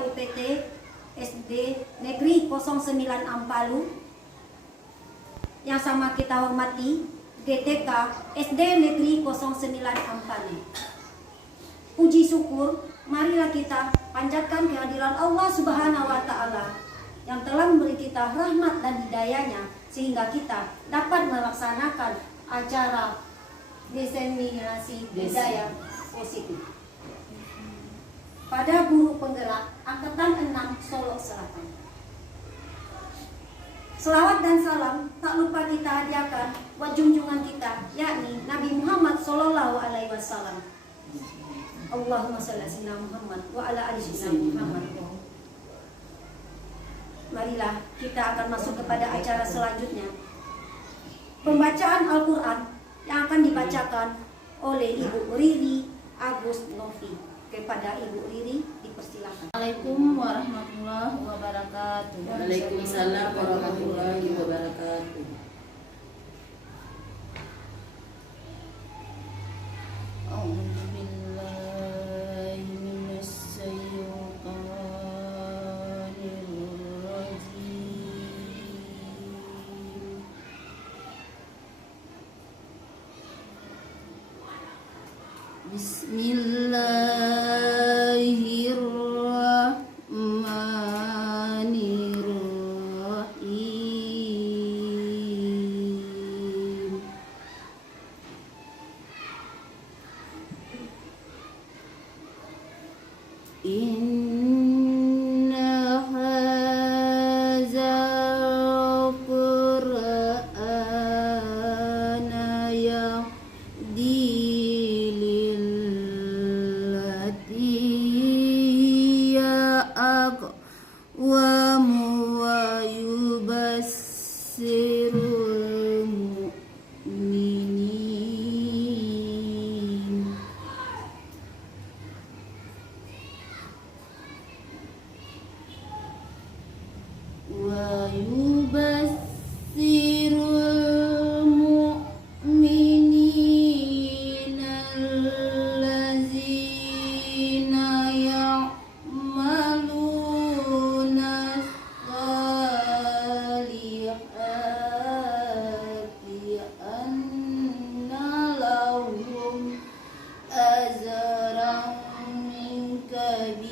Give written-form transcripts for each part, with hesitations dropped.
kita UPT SD Negeri 09 Ampalu, yang sama kita hormati GTK SD Negeri 09 Ampalu. Puji syukur, marilah kita panjatkan kehadiran Allah Subhanahu wa Ta'ala yang telah memberi kita rahmat dan hidayahnya sehingga kita dapat melaksanakan acara diseminasi budaya positif pada Guru Penggerak Angkatan 6 Solo Selatan. Selawat dan salam tak lupa kita hadiahkan buat junjungan kita, yakni Nabi Muhammad Sallallahu Alaihi Wasallam. Allahumma shalli ala sayyidina Muhammad wa ala ali sayyidina Muhammad. Marilah kita akan masuk kepada acara selanjutnya, pembacaan Al-Quran yang akan dibacakan oleh Ibu Riri Agus Novi. Kepada Ibu Riri dipersilakan. Assalamualaikum warahmatullahi wabarakatuh. Waalaikumsalam warahmatullahi wabarakatuh. A'udzubillahi minasyaitonirrajim. Bismillahirrahmanirrahim. Inna hadzal Qur'ana yahdi wa yubassirul mu'minin allazina ya'maluna salihati anna lahum azran kabir.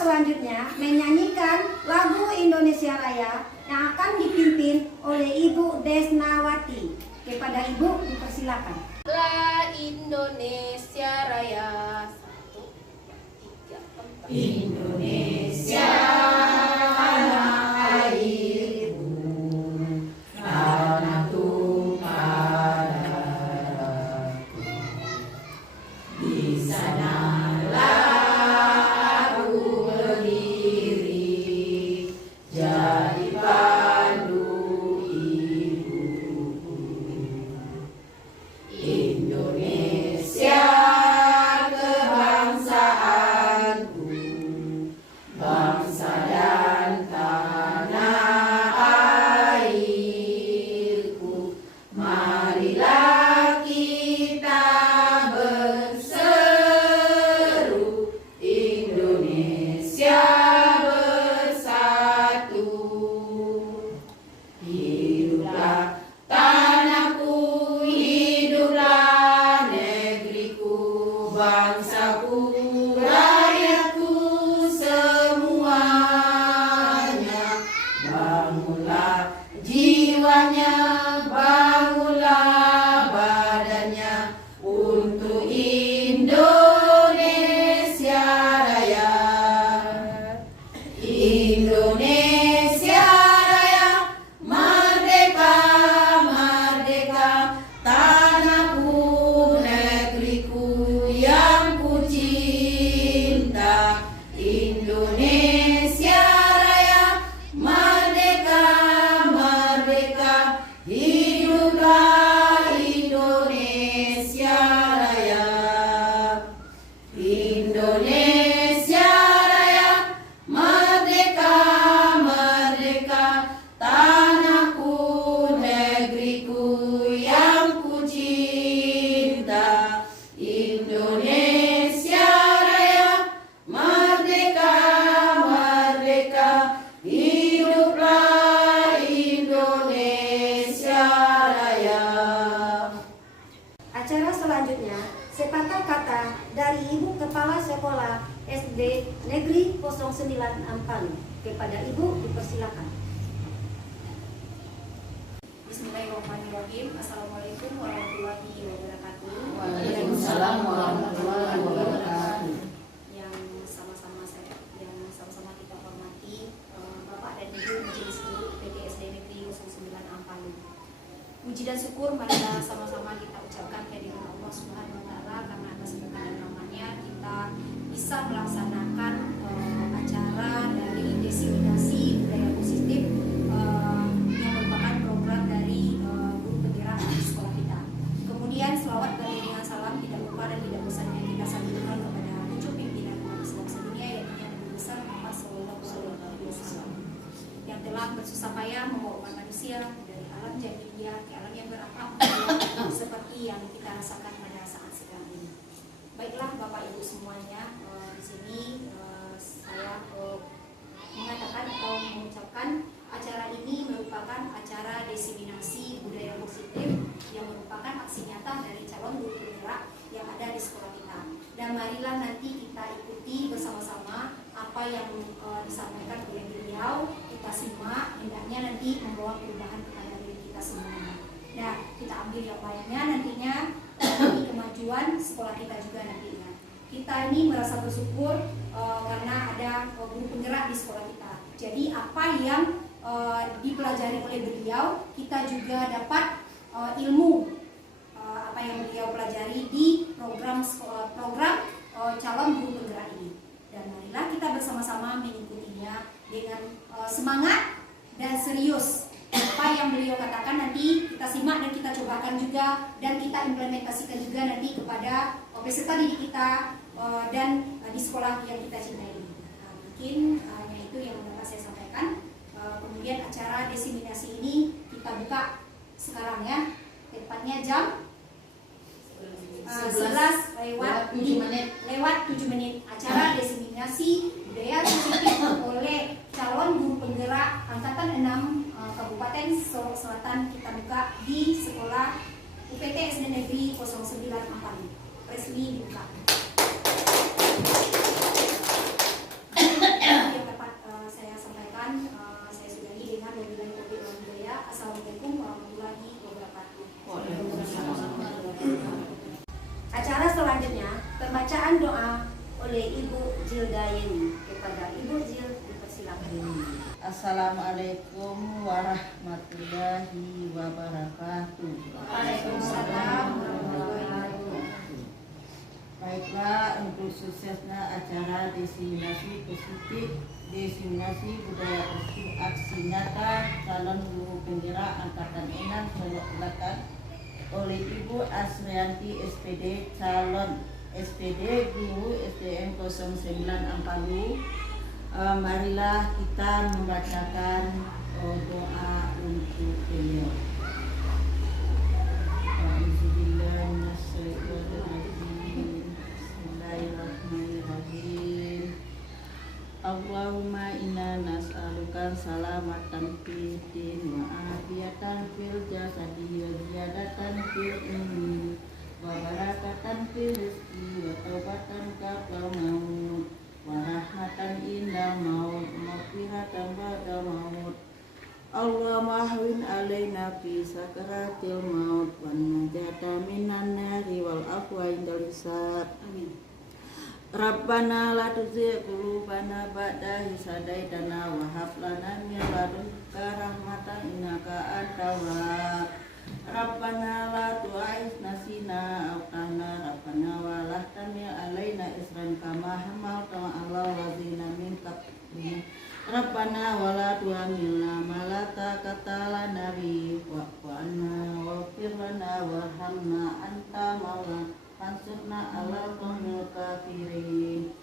selanjutnya menyanyikan lagu Indonesia Raya yang akan dipimpin oleh Ibu Desnawati. Kepada Ibu dipersilakan. La Indonesia Raya. 1, 2, 3, 4. Indonesia jiwanya, bangunlah badannya untuk Indonesia Raya. Indonesia Raya, merdeka, merdeka, tanahku, negeriku yang ku cinta. Indonesia Raya, merdeka, merdeka, hiduplah Indonesia Raya. Indonesia Raya, merdeka, merdeka, tanahku, negeriku yang ku cinta. Indonesia Raya, merdeka, merdeka, hiduplah Indonesia Raya. Acara selanjutnya sepatah kata dari Ibu Kepala Sekolah SD Negeri 09 Ampalu. Kepada Ibu dipersilakan. Bismillahirrahmanirrahim. Assalamualaikum warahmatullahi wabarakatuh. Waalaikumsalam warahmatullahi wabarakatuh. Yang sama-sama kita hormati Bapak dan Ibu Majelis Guru PT SD Negeri 09 Ampalu. Puji dan syukur marilah sama-sama kita ucapkan kehadiran Allah Subhanahu wa taala karena atas berkat dan namanya kita bisa melaksanakan acara dari diseminasi budaya positif yang merupakan program dari guru penggerak di sekolah kita. Kemudian selawat beriringan salam tidak lupa dan tidak bosannya kita sampaikan kepada cucu pimpinan umat Islam sedunia yaitu Nabi besar Muhammad SAW yang telah bersusah payah membawa umat manusia dari alam jahiliyah ke alam yang berakhlak seperti yang kita rasakan pada saat sekarang ini. Baiklah Bapak Ibu semuanya, di sini saya mengatakan atau mengucapkan acara ini merupakan acara diseminasi budaya positif yang merupakan aksi nyata dari calon guru penggerak yang ada di sekolah kita. Dan marilah nanti kita ikuti bersama-sama apa yang disampaikan oleh beliau, kita simak, hendaknya nanti membawa perubahan kepada diri kita semuanya. Nah, kita ambil yang baiknya nantinya demi kemajuan sekolah kita juga nantinya. Kita ini merasa bersyukur karena ada guru penggerak di sekolah kita. Jadi apa yang dipelajari oleh beliau, kita juga dapat ilmu apa yang beliau pelajari di program calon guru penggerak ini. Dan marilah kita bersama-sama mengikutinya dengan semangat dan serius. Apa yang beliau katakan nanti kita simak dan kita cobakan juga dan kita implementasikan juga nanti kepada peserta didik kita dan di sekolah yang kita cintai ini. Mungkin hanya itu yang dapat saya sampaikan. Kemudian acara diseminasi ini kita buka sekarang ya, tepatnya jam 11 lewat 7 menit. Acara diseminasi budaya positif oleh calon guru penggerak angkatan 6 Kabupaten Solok Selatan kita buka di sekolah UPT SD Negeri 09 Ampalu. Resmi dibuka. selanjutnya pembacaan doa oleh Ibu Zilda Yeni. Kepada Ibu Zil dipersilakan. Assalamualaikum warahmatullahi wabarakatuh. Waalaikumsalam warahmatullahi wabarakatuh. Baiklah, untuk suksesnya acara diseminasi positif, diseminasi budaya positif aksi nyata calon guru penggerak angkatan 6 Solok Selatan oleh Ibu Asrianti SPD, calon SPD guru SDN 09 Ampalu. Marilah kita membacakan doa untuk beliau. Bismillahirrahmanirrahim. Allahumma inna nas'aluka salamatan fid din wa afiyatan fil jasadi wa ziyadatan fil ilmi wa barakatan fil rizqi wa taubatan qabla maut wa rahmatan inda maut maghfiratan ba'da maut. Allahumma hawin alaina fi sakaratil maut wa najata minan nari wal afwa indal hisab. Amin. Rabbana la tuzigh qulubana ba'da idh hadaitana wa hab lana min ladunka rahmatan innaka antal wahhab. Rabbana la tu'akhidhna nasina aw akhtana rabbana wa la tahmil alaina isran kama hamaltahu 'alal ladzina min qablina. Rabbana wa la tuhammilna ma la taqata lana bihi wa'fu 'anna waghfir lana warhamna anta maulana fansurna 'alal qaumil kafirin.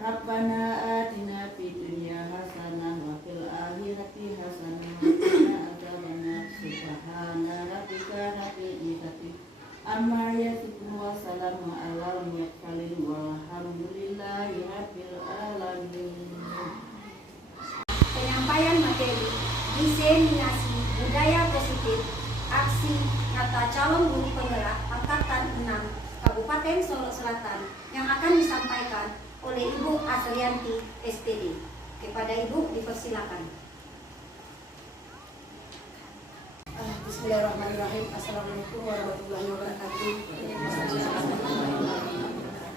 Rabbana atina fid dunya hasanah wa fil akhirati hasanah wa qina adzabannar. Subhana rabbika rabbil izzati amma yasifun wa salamun 'alal mursalin walhamdulillahi rabbil alamin. Penyampaian materi diseminasi budaya positif aksi nyata calon guru penggerak angkatan 6 Kabupaten Solok Selatan yang akan disampaikan oleh Ibu Asrianti SPD. Kepada Ibu dipersilakan. Bismillahirrahmanirrahim. Assalamualaikum warahmatullahi wabarakatuh.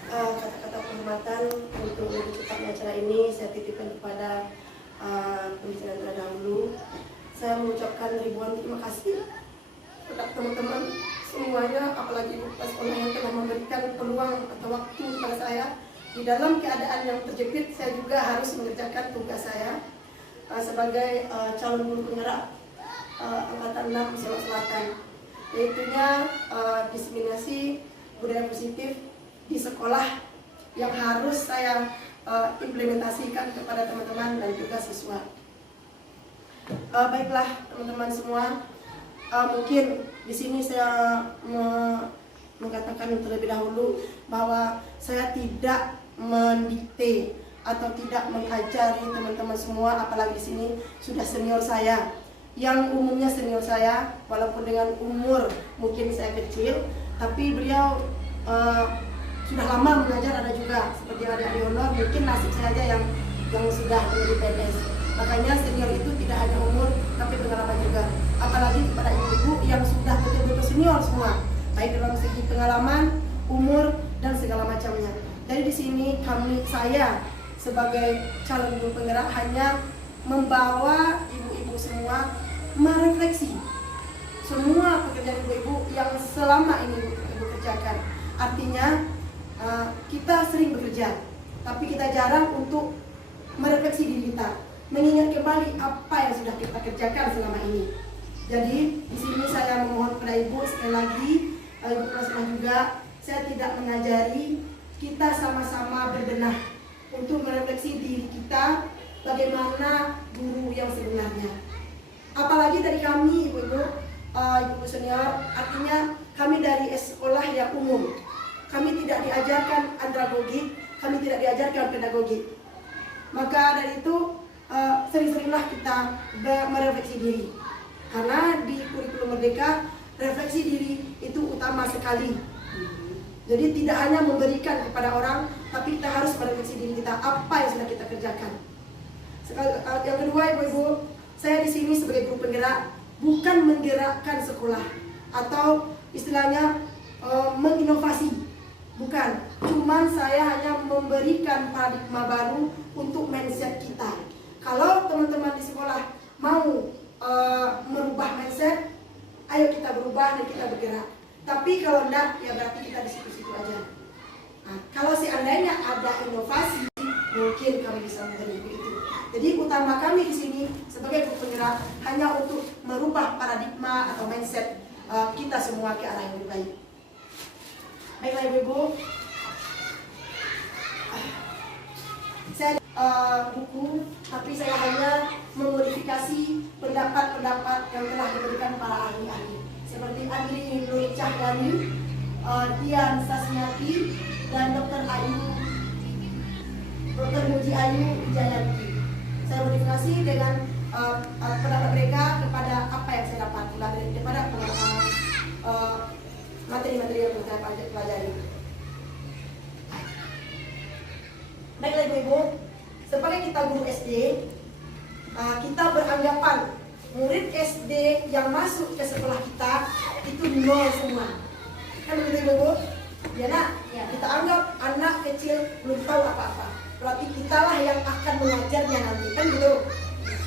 Kata-kata penghormatan untuk menciptakan acara ini saya titipkan kepada pembicara terdahulu. Saya mengucapkan ribuan terima kasih kepada teman-teman semuanya, apalagi ibu kepala sekolah yang telah memberikan peluang atau waktu kepada saya. Di dalam keadaan yang terjepit, saya juga harus mengerjakan tugas saya sebagai calon guru penggerak angkatan 6 Solok Selatan, yaitunya diseminasi budaya positif di sekolah yang harus saya implementasikan kepada teman-teman dan juga siswa. Baiklah teman-teman semua, mungkin di sini saya mengatakan terlebih dahulu bahwa saya tidak mendikte atau tidak mengajari teman-teman semua, apalagi di sini sudah senior saya, yang umumnya senior saya, walaupun dengan umur mungkin saya kecil, tapi beliau sudah lama mengajar. Ada juga seperti ada di honor, mungkin nasib saya aja yang sudah menjadi PNS. Makanya senior itu tidak hanya umur tapi pengalaman juga, apalagi kepada ibu-ibu yang sudah betul-betul senior semua, baik dalam segi pengalaman, umur dan segala macamnya. Jadi di sini saya sebagai calon guru penggerak hanya membawa ibu-ibu semua merefleksi semua pekerjaan ibu-ibu yang selama ini ibu kerjakan. Artinya kita sering bekerja, tapi kita jarang untuk merefleksi diri kita, mengingat kembali apa yang sudah kita kerjakan selama ini. Jadi di sini saya memohon kepada ibu sekali lagi, ibu kepala juga, saya tidak mengajari, kita sama-sama berbenah untuk merefleksi diri kita bagaimana guru yang sebenarnya. Apalagi dari kami ibu-ibu, ibu senior, artinya kami dari sekolah yang umum. Kami tidak diajarkan andragogi, kami tidak diajarkan pedagogi. Maka dari itu sering-seringlah kita merefleksi diri. Karena di kurikulum Merdeka, refleksi diri itu utama sekali. Jadi tidak hanya memberikan kepada orang, tapi kita harus merefleksi diri kita, apa yang sudah kita kerjakan. Yang kedua ibu-ibu, saya di sini sebagai guru penggerak bukan menggerakkan sekolah atau istilahnya menginovasi, Bukan, cuman saya hanya memberikan paradigma baru untuk mindset kita. Kalau teman-teman di sekolah mau merubah mindset, ayo kita berubah dan kita bergerak. Tapi kalau enggak, ya berarti kita di situ-situ aja. Nah, kalau seandainya ada inovasi, mungkin kami bisa memberi begitu. Jadi utama kami di sini sebagai penggerak hanya untuk merubah paradigma atau mindset kita semua ke arah yang lebih baik. Baiklah Ibu-ibu, saya buku, tapi saya hanya memodifikasi pendapat-pendapat yang telah diberikan para ahli-ahli seperti Andri Nur Cahyani, Dian Sasmiati, dan Dr. Muji Ayu Wijayanti. Saya modifikasi dengan pendapat mereka kepada apa yang saya dapat daripada materi-materi yang saya pelajari. Baiklah Ibu-ibu, sebagai kita guru SD, kita beranggapan murid SD yang masuk ke sekolah kita itu nol semua. Kan begitu Ibu-ibu? Ya nak, kita anggap anak kecil belum tahu apa-apa. Berarti kitalah yang akan mengajarnya nanti, kan gitu.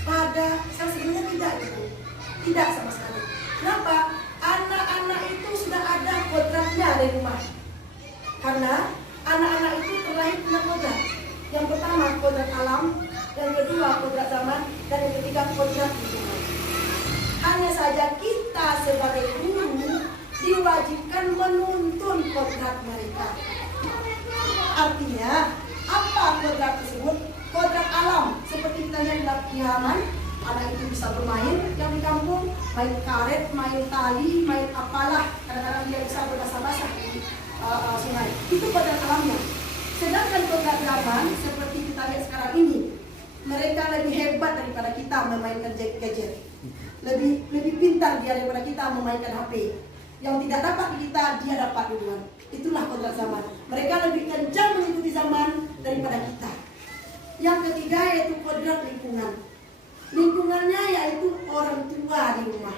Pada saya sebenarnya tidak gitu. Tidak sama sekali. Kenapa? Anak-anak itu sudah ada kodratnya dari rumah. Karena anak-anak itu terlahir punya kodrat. Yang pertama kodrat alam, yang kedua kodrat zaman, dan yang ketiga kodrat lingkungan. Hanya saja kita sebagai guru diwajibkan menuntun kodrat mereka. Artinya apa kodrat tersebut? Kodrat alam seperti kita lihat di halaman, anak itu bisa bermain yang di kampung, main karet, main tali, main apalah, kadang-kadang dia bisa berbahasa-bahasa di sungai. Itu kodrat alamnya. Sedangkan kodrat zaman seperti kita lihat sekarang ini, mereka lebih hebat daripada kita memainkan gadget. Lebih pintar dia daripada kita memainkan HP. Yang tidak dapat kita, dia dapat duluan. Itulah kodrat zaman. Mereka lebih kencang mengikuti zaman daripada kita. Yang ketiga yaitu kodrat lingkungan. Lingkungannya yaitu orang tua di rumah,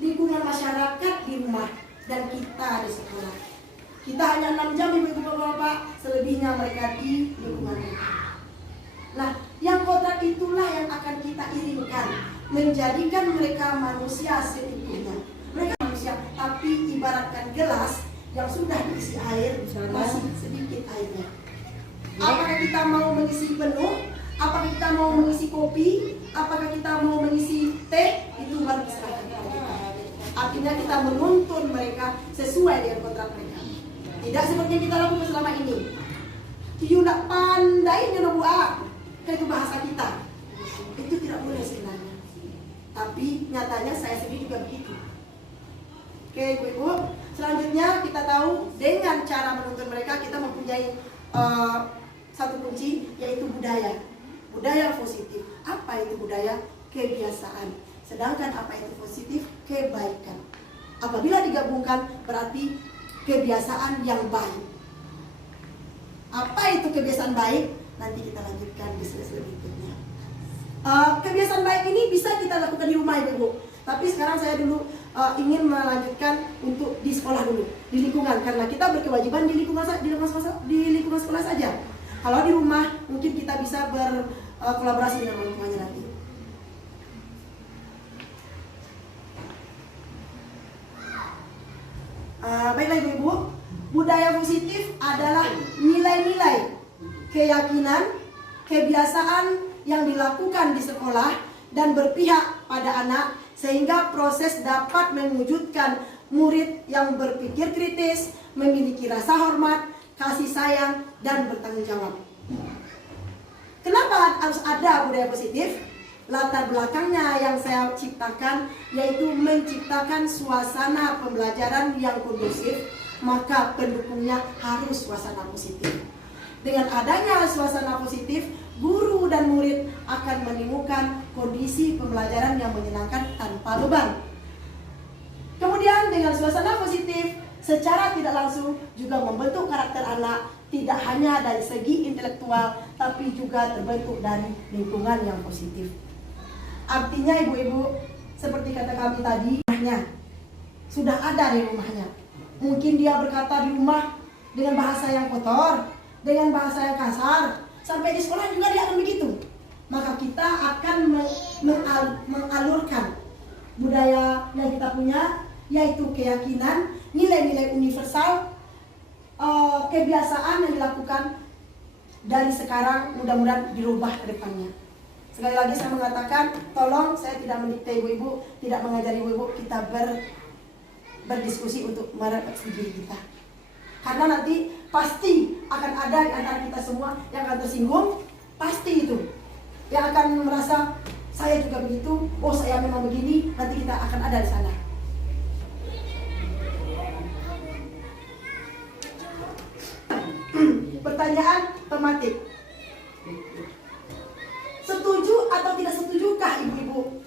lingkungan masyarakat di rumah, dan kita di sekolah. Kita hanya 6 jam Ibu-ibu Bapak-bapak, selebihnya mereka di lingkungan mereka. Nah, yang kodrat itulah yang akan kita iringkan, menjadikan mereka manusia seutuhnya. Mereka manusia, tapi ibaratkan gelas yang sudah diisi air, masih sedikit airnya. Apakah kita mau mengisi penuh? Apakah kita mau mengisi kopi? Apakah kita mau mengisi teh? Itu baru diserahkan kepada kita. Artinya kita menuntun mereka sesuai dengan kontrak mereka. Tidak seperti yang kita lakukan selama ini. You nak pandai nyoba, itu bahasa kita. Itu tidak boleh sebenarnya. Tapi nyatanya saya sendiri juga begitu. Oke Ibu-ibu, selanjutnya kita tahu dengan cara menuntun mereka kita mempunyai satu kunci yaitu budaya. Budaya positif. Apa itu budaya? Kebiasaan. Sedangkan apa itu positif? Kebaikan. Apabila digabungkan berarti kebiasaan yang baik. Apa itu kebiasaan baik? Nanti kita lanjutkan di sesi berikutnya. Kebiasaan baik ini bisa kita lakukan di rumah Ibu. Tapi sekarang saya dulu ingin melanjutkan untuk di sekolah dulu, di lingkungan, karena kita berkewajiban di lingkungan sekolah saja. Kalau di rumah mungkin kita bisa berkolaborasi dengan lingkungannya nanti. Baiklah Ibu-ibu, budaya positif adalah nilai-nilai, keyakinan, kebiasaan yang dilakukan di sekolah dan berpihak pada anak sehingga proses dapat mewujudkan murid yang berpikir kritis, memiliki rasa hormat, kasih sayang, dan bertanggung jawab. Kenapa harus ada budaya positif? Latar belakangnya yang saya ciptakan yaitu menciptakan suasana pembelajaran yang kondusif, maka pendukungnya harus suasana positif. Dengan adanya suasana positif, guru dan murid akan menemukan kondisi pembelajaran yang menyenangkan tanpa beban. Kemudian dengan suasana positif, secara tidak langsung juga membentuk karakter anak, tidak hanya dari segi intelektual, tapi juga terbentuk dari lingkungan yang positif. Artinya Ibu-ibu, seperti kata kami tadi, rumahnya sudah ada di rumahnya. Mungkin dia berkata di rumah, dengan bahasa yang kotor, dengan bahasa yang kasar. Sampai di sekolah juga dia akan begitu. Maka kita akan mengalurkan budaya yang kita punya, yaitu keyakinan, nilai-nilai universal, kebiasaan yang dilakukan dari sekarang, mudah-mudahan dirubah ke depannya. Sekali lagi saya mengatakan, tolong saya tidak mendikte ibu-ibu, tidak mengajari ibu-ibu, kita berdiskusi untuk merefleksi diri kita. Karena nanti pasti akan ada di antara kita semua yang akan tersinggung, pasti itu. Yang akan merasa saya juga begitu, oh saya memang begini, nanti kita akan ada di sana. Pertanyaan tematik. Setuju atau tidak setujukah ibu-ibu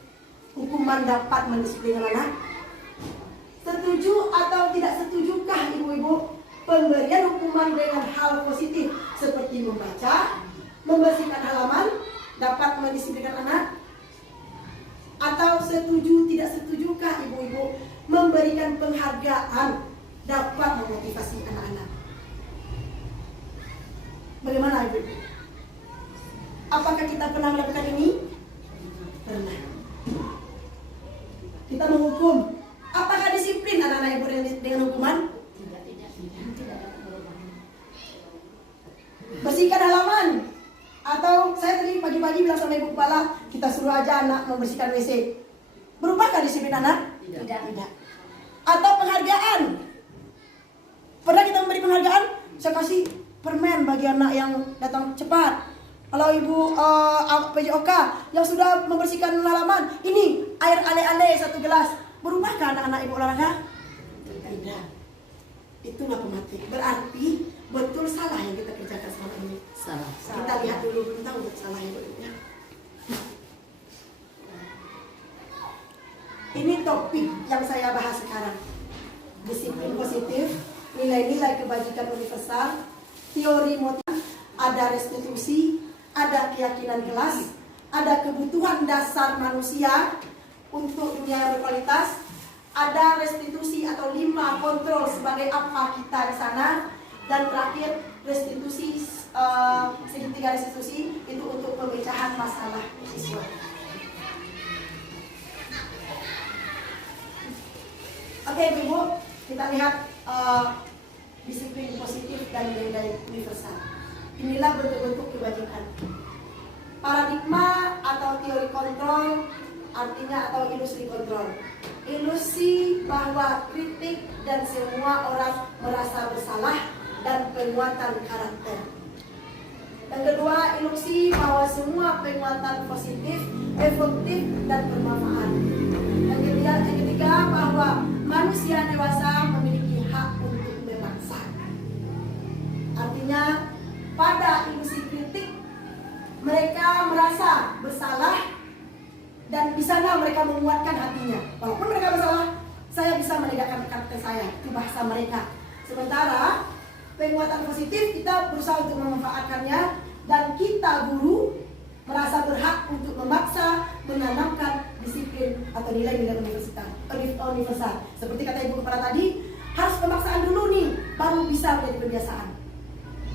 hukuman dapat mendisiplinkan anak? Setuju atau tidak setujukah ibu-ibu pemberian hukuman dengan hal positif seperti membaca, membersihkan halaman dapat mendisiplinkan anak? Atau setuju tidak setujukah ibu-ibu memberikan penghargaan dapat memotivasi anak-anak? Bagaimana ibu-ibu? Apakah kita pernah melakukan ini? Pernah. Kita menghukum. Apakah disiplin anak-anak ibu dengan hukuman? Bersihkan halaman. Atau saya tadi pagi-pagi bilang sama ibu kepala, kita suruh aja anak membersihkan WC. Berubahkah disiplin anak? Tidak. Atau penghargaan. Pernah kita memberi penghargaan? Saya kasih permen bagi anak yang datang cepat. Kalau ibu PJOK yang sudah membersihkan halaman, ini air ale-ale 1 gelas. Berubahkah anak-anak ibu olahraga? Tidak. Itulah pematik. Berarti betul salah yang kita kerjakan selama ini. Salah. Kita lihat dulu, belum tahu betul salah yang berikutnya. Ini topik yang saya bahas sekarang. Disiplin positif, nilai-nilai kebajikan universal, teori motif, ada restitusi, ada keyakinan kelas, ada kebutuhan dasar manusia untuk dunia yang berkualitas, ada restitusi atau 5 kontrol sebagai apa kita di sana, dan terakhir restitusi, segitiga restitusi itu untuk pemecahan masalah siswa. Oke ibu, kita lihat disiplin positif dan nilai universal. Inilah bentuk-bentuk kebajikan. Paradigma atau teori kontrol artinya atau ilusi kontrol. Ilusi bahwa kritik dan semua orang merasa bersalah dan penguatan karakter. Yang kedua, ilusi bahwa semua penguatan positif, efektif dan bermanfaat. Yang ketiga bahwa manusia dewasa memiliki hak untuk memaksa. Artinya pada ilusi kritik mereka merasa bersalah dan di sana mereka menguatkan hatinya. Walaupun mereka bersalah, saya bisa menegakkan karakter saya. Itu bahasa mereka. Sementara penguatan positif kita berusaha untuk memanfaatkannya dan kita guru merasa berhak untuk memaksa menanamkan disiplin atau nilai-nilai universal. Seperti kata ibu kepala tadi, harus pemaksaan dulu nih baru bisa menjadi kebiasaan.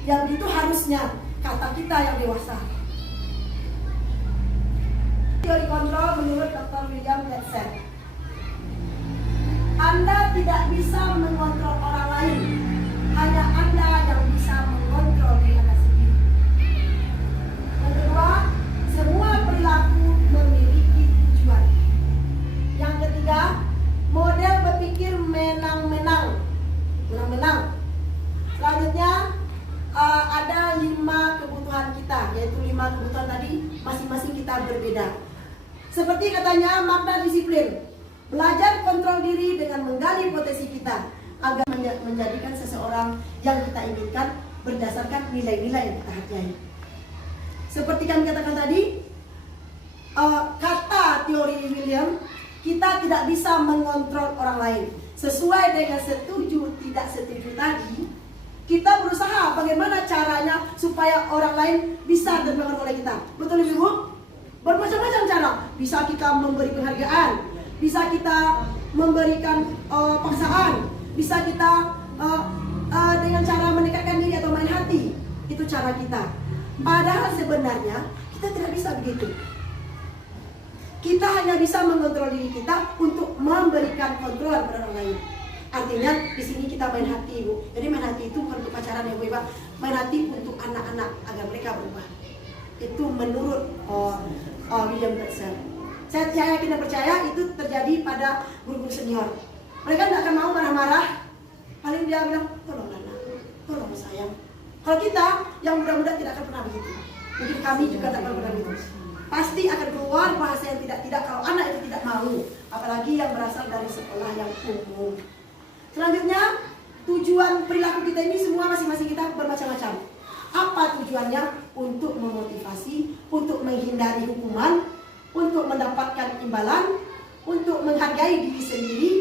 Yang itu harusnya kata kita yang dewasa. Teori kontrol menurut Dr. William Blatzer, Anda tidak bisa mengontrol orang lain, hanya Anda yang bisa mengontrol diri Anda sendiri. Yang kedua, semua perilaku memiliki tujuan. Yang ketiga, model berpikir menang-menang. Selanjutnya ada 5 kebutuhan kita, yaitu 5 kebutuhan tadi masing-masing kita berbeda. Seperti katanya makna disiplin, belajar kontrol diri dengan menggali potensi kita agar menjadikan seseorang yang kita inginkan berdasarkan nilai-nilai yang kita hargai. Seperti kami katakan tadi, kata teori William, kita tidak bisa mengontrol orang lain. Sesuai dengan setuju tidak setuju tadi, kita berusaha bagaimana caranya supaya orang lain bisa terpengaruh oleh kita. Betul ibu? Bermacam-macam cara. Bisa kita memberi penghargaan, bisa kita memberikan paksaan, bisa kita dengan cara mendekatkan diri atau main hati. Itu cara kita. Padahal sebenarnya kita tidak bisa begitu. Kita hanya bisa mengontrol diri kita untuk memberikan kontrol kepada orang lain. Artinya di sini kita main hati, Bu. Jadi main hati itu bukan untuk pacaran ya, Bu Iba. Main hati untuk anak-anak agar mereka berubah. Itu menurut William Glasser. Saya yakin dan percaya itu terjadi pada guru-guru senior. Mereka tidak akan mau marah-marah. Paling dia bilang, tolong anak, tolong sayang. Kalau kita yang muda-muda tidak akan pernah begitu. Mungkin kami juga tidak akan pernah begitu. Pasti akan keluar bahasa yang tidak-tidak kalau anak itu tidak mau. Apalagi yang berasal dari sekolah yang umum. Selanjutnya, tujuan perilaku kita ini semua masing-masing kita bermacam-macam. Apa tujuannya? Untuk memotivasi, untuk menghindari hukuman, untuk mendapatkan imbalan, untuk menghargai diri sendiri,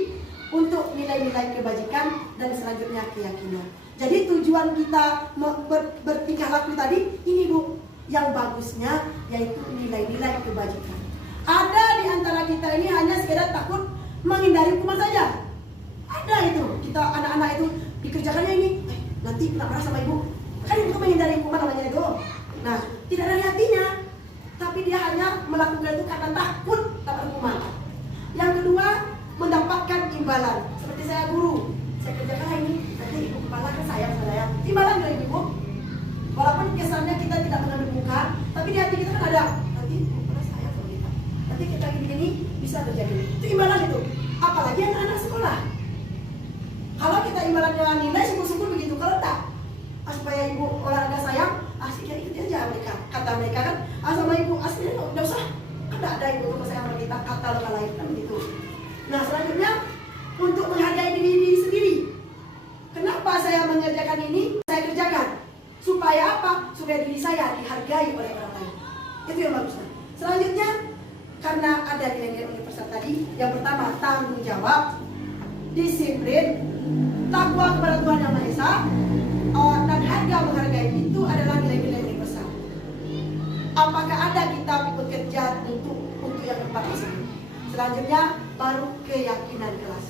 untuk nilai-nilai kebajikan, dan selanjutnya keyakinan. Jadi tujuan kita bertingkah laku tadi, ini Bu, yang bagusnya yaitu nilai-nilai kebajikan. Ada di antara kita ini hanya sekedar takut menghindari hukuman saja. Ada itu, kita anak-anak itu dikerjakannya ini, nanti kena marah sama ibu. Kan itu menghindari hukuman namanya itu. Nah, tidak dari hatinya, tapi dia hanya melakukan itu karena takut dapat hukuman. Yang kedua, mendapatkan imbalan. Seperti saya guru, saya kerjakan ini, nanti ibu kepala kan sayang sama saya. Imbalan dari ibu. Walaupun kesannya kita tidak mengambil muka, tapi di hati kita kan ada. Nanti ibu kepala sayang sama kita. Nanti kita gini-gini bisa terjadi. Itu imbalan itu. Apalagi anak-anak sekolah. Kalau kita imbalannya nilai syukur-syukur begitu. Kalau tak, supaya ibu olahraga sayang, asiknya ikuti aja mereka. Kata mereka kan, sama ibu aslinya nggak usah. Kan ada ibu untuk sayang sama kita. Kata orang lain kan begitu. Nah selanjutnya untuk menghargai diri sendiri. Kenapa saya mengerjakan ini? Saya kerjakan supaya apa? Supaya diri saya dihargai oleh orang lain. Itu yang bagusnya. Selanjutnya karena ada nilai-nilai universal tadi. Yang pertama tanggung jawab, disiplin, takwa kepada Tuhan Yang Maha Esa, dan harga menghargai itu adalah nilai-nilai universal. Apakah ada kita bekerja untuk yang keempat tersebut? Selanjutnya baru keyakinan kelas.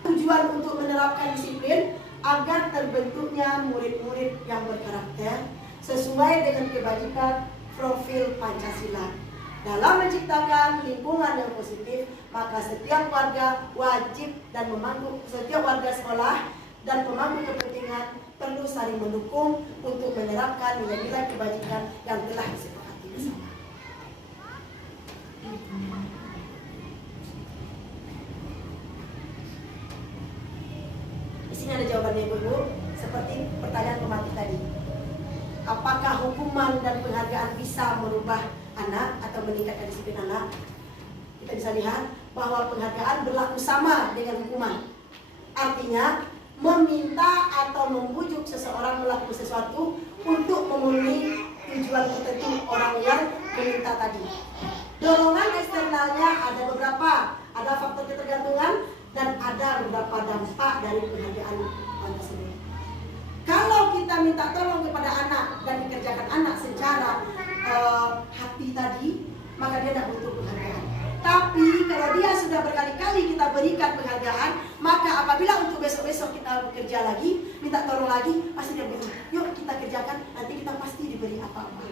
Tujuan untuk menerapkan disiplin agar terbentuknya murid-murid yang berkarakter sesuai dengan kebajikan profil Pancasila. Dalam menciptakan lingkungan yang positif, maka setiap warga wajib dan memangku, setiap warga sekolah dan pemangku kepentingan perlu saling mendukung untuk menerapkan nilai-nilai kebajikan yang telah disepakati bersama. Di sini ada jawabannya Ibu, seperti pertanyaan pematih tadi. Apakah hukuman dan penghargaan bisa merubah anak atau meningkatkan disiplin anak? Kita bisa lihat bahwa penghargaan berlaku sama dengan hukuman. Artinya meminta atau membujuk seseorang melakukan sesuatu untuk memenuhi tujuan tertentu orang yang meminta tadi. Dorongan eksternalnya ada beberapa, ada faktor ketergantungan dan ada beberapa dampak dari penghargaan tersebut. Kalau kita minta tolong kepada anak dan dikerjakan anak secara hati tadi, maka dia tidak butuh penghargaan. Tapi kalau dia sudah berkali-kali kita berikan penghargaan, maka apabila untuk besok-besok kita bekerja lagi, minta tolong lagi, pasti dia bilang, yuk kita kerjakan, nanti kita pasti diberi apa-apa.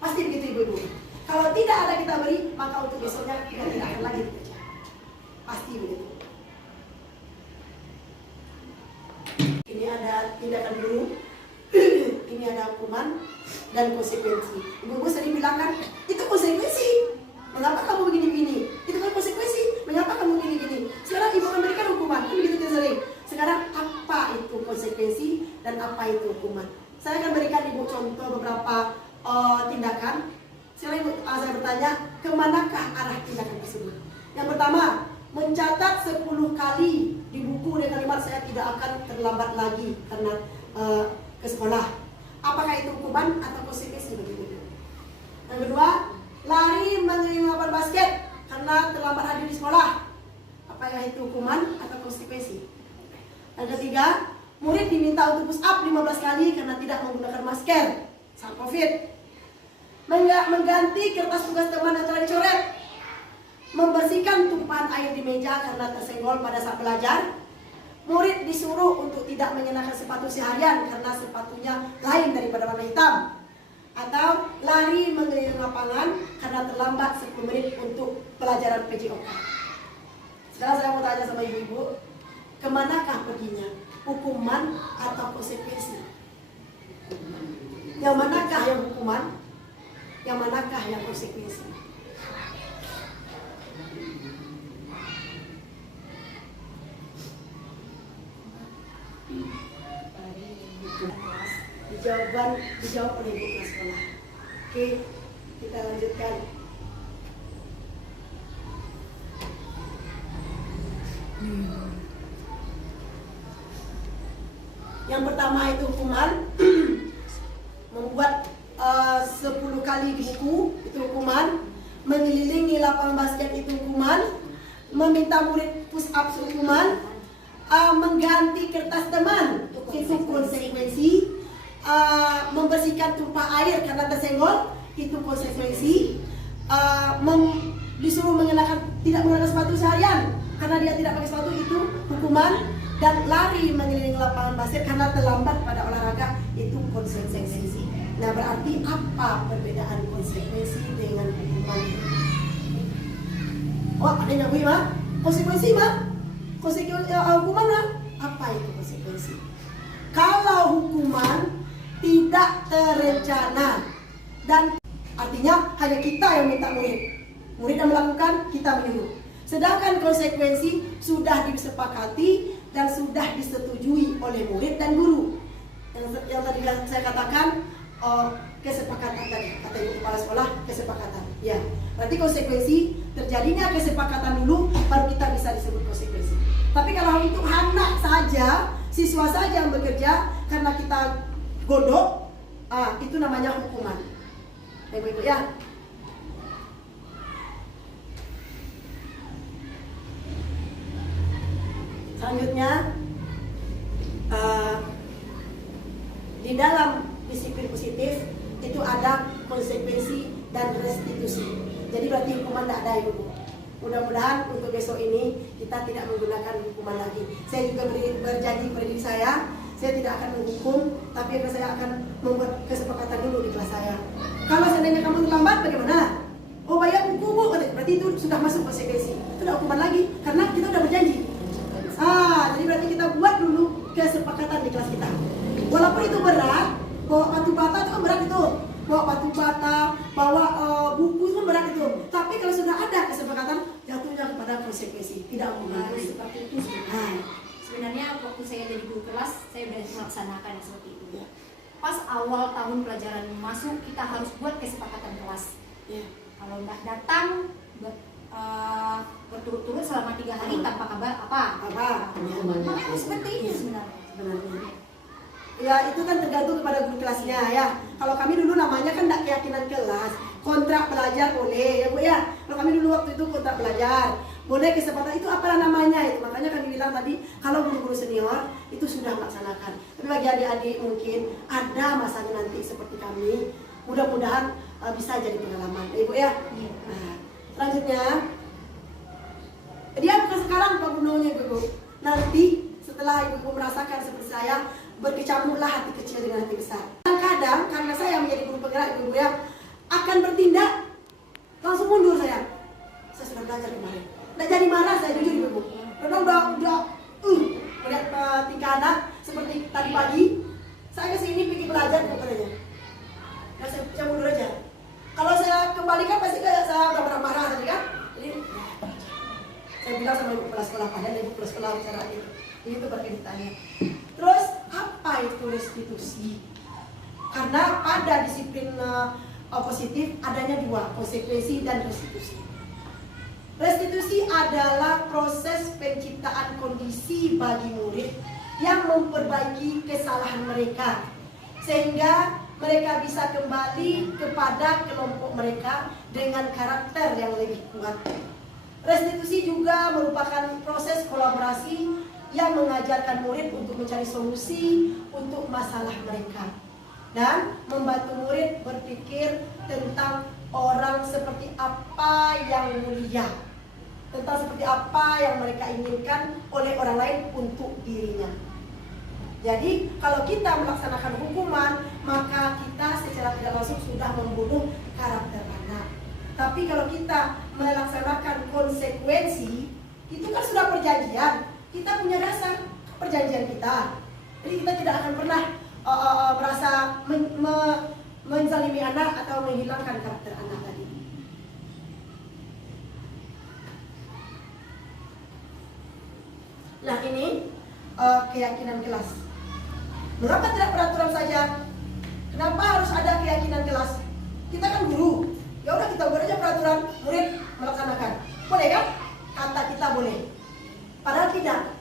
Pasti begitu Ibu-ibu. Kalau tidak ada kita beri, maka untuk besoknya kita tidak akan lagi bekerja. Pasti begitu. Ini ada tindakan guru, ini ada hukuman dan konsekuensi. Ibu-ibu sering bilang kan, itu konsekuensi. Mengapa kamu begini-begini? Itu kan konsekuensi. Mengapa kamu begini-begini? Sekarang ibu memberikan hukuman, kan begitu sering. Sekarang apa itu konsekuensi dan apa itu hukuman? Saya akan berikan ibu contoh beberapa tindakan. Sekarang ibu, saya bertanya, kemanakah arah tindakan tersebut? Yang pertama, mencatat 10 kali di buku dengan kalimat saya tidak akan terlambat lagi karena ke sekolah. Apakah itu hukuman atau konsekuensi begitu? Yang kedua, lari menerima lapangan basket karena terlambat hadir di sekolah. Apakah itu hukuman atau konsekuensi? Yang ketiga, murid diminta untuk push up 15 kali karena tidak menggunakan masker saat COVID. Mengganti kertas tugas teman yang telah dicoret. membersihkan tumpahan air di meja karena tersenggol pada saat belajar. Murid disuruh untuk tidak mengenakan sepatu seharian karena sepatunya lain daripada warna hitam. Atau lari mengelilingi lapangan karena terlambat 10 menit untuk pelajaran PJOK. Sekarang saya mau tanya sama ibu-ibu, kemanakah perginya? Hukuman atau konsekuensi? Yang manakah yang hukuman? Yang manakah yang konsekuensi? Dijawab oleh ibu kelas sekolah. Oke, kita lanjutkan. Yang pertama itu hukuman membuat 10 kali di buku, itu hukuman. Mengelilingi lapangan basket itu hukuman. Meminta murid push up hukuman. Mengganti kertas teman itu konsekuensi. Membersihkan tumpah air karena tersenggol itu konsekuensi. Disuruh tidak mengenakan sepatu seharian karena dia tidak pakai sepatu itu hukuman. Dan lari mengelilingi lapangan basket karena terlambat pada olahraga itu konsekuensi. Nah, berarti apa perbedaan konsekuensi dengan hukuman? Oh, ada yang nyambung, Mak? Konsekuensi, Mak? Hukuman, Mak? Apa itu konsekuensi? Kalau hukuman tidak terencana dan artinya hanya kita yang minta murid yang melakukan, kita menyuruh. Sedangkan konsekuensi sudah disepakati dan sudah disetujui oleh murid dan guru. Yang tadi saya katakan kesepakatan tadi, kata ibu kepala sekolah, kesepakatan. Ya, berarti konsekuensi terjadinya kesepakatan dulu baru kita bisa disebut konsekuensi. Tapi kalau untuk anak saja, siswa saja yang bekerja karena kita godok, itu namanya hukuman. Ibu-ibu ya. Selanjutnya, di dalam disiplin positif itu ada konsekuensi dan restitusi. Jadi berarti hukuman tidak ada, ibu. Mudah-mudahan untuk besok ini kita tidak menggunakan hukuman lagi. Saya juga berjanji pada diri saya tidak akan menghukum, tapi saya akan membuat kesepakatan dulu di kelas saya. Kalau seandainya kamu terlambat, bagaimana? Oh, bayar buku, Bu. Berarti itu sudah masuk konsekuensi. Itu tidak hukuman lagi, karena kita sudah berjanji. Jadi berarti kita buat dulu kesepakatan di kelas kita. Walaupun itu berat, bawa batu bata itu kan berat itu. Bawa batu bata, bawa buku itu kan berat itu. Tapi kalau sudah ada kesepakatan, jatuhnya kepada konsekuensi, tidak hukuman. Seperti itu sebenarnya waktu saya jadi guru kelas, saya sudah melaksanakan seperti itu. Ya. Pas awal tahun pelajaran masuk, kita harus buat kesepakatan kelas. Ya. Kalau nggak datang berturut-turut selama 3 hari tanpa kabar apa? Makanya harus seperti itu sebenarnya. Ya, itu kan tergantung kepada guru kelasnya ya. Kalau kami dulu namanya kan tidak keyakinan kelas, kontrak pelajar boleh ya Bu ya. Kalau kami dulu waktu itu kontrak pelajar, boleh kesempatan itu apalah namanya itu. Makanya kami bilang tadi kalau guru-guru senior itu sudah melaksanakan. Tapi bagi adik-adik mungkin ada masanya nanti seperti kami. Mudah-mudahan bisa jadi pengalaman, ya Bu ya. Nah, selanjutnya dia bukan sekarang Pak Gunungnya Ibu. Nanti setelah Ibu merasakan seperti saya, berkecamuklah hati kecil dengan hati besar. Kadang karena saya menjadi guru penggerak Ibu ya, akan bertindak langsung mundur saya. Saya sudah belajar kemarin. Tidak jadi marah saya jujur Ibu. Udah melihat tingkah anak seperti tadi pagi, saya kesini pergi belajar katanya. Nah, saya mundur aja. Kalau saya kembalikan pasti kayak saya udah marah-marah tadi kan. Jadi saya bilang sama ibu kepala sekolah, padahal ibu kepala sekolah bicara ini tuh berarti ditanya. Terus apa itu restitusi? Karena pada disiplin positif adanya 2, konsekuensi dan restitusi. Restitusi adalah proses penciptaan kondisi bagi murid yang memperbaiki kesalahan mereka sehingga mereka bisa kembali kepada kelompok mereka dengan karakter yang lebih kuat. Restitusi juga merupakan proses kolaborasi yang mengajarkan murid untuk mencari solusi untuk masalah mereka dan membantu murid berpikir tentang orang seperti apa yang mulia. tentang seperti apa yang mereka inginkan oleh orang lain untuk dirinya. Jadi kalau kita melaksanakan hukuman, maka kita secara tidak langsung sudah membunuh karakter anak. Tapi kalau kita melaksanakan konsekuensi, itu kan sudah perjanjian. Kita punya dasar perjanjian kita. Jadi kita tidak akan pernah merasa menzalimi anak atau menghilangkan karakter anak tadi. Nah ini keyakinan kelas. Mengapa tidak peraturan saja? Kenapa harus ada keyakinan kelas? Kita kan guru. Ya udah kita buat aja peraturan, murid melaksanakan. Boleh kan? Kata kita boleh. Padahal tidak.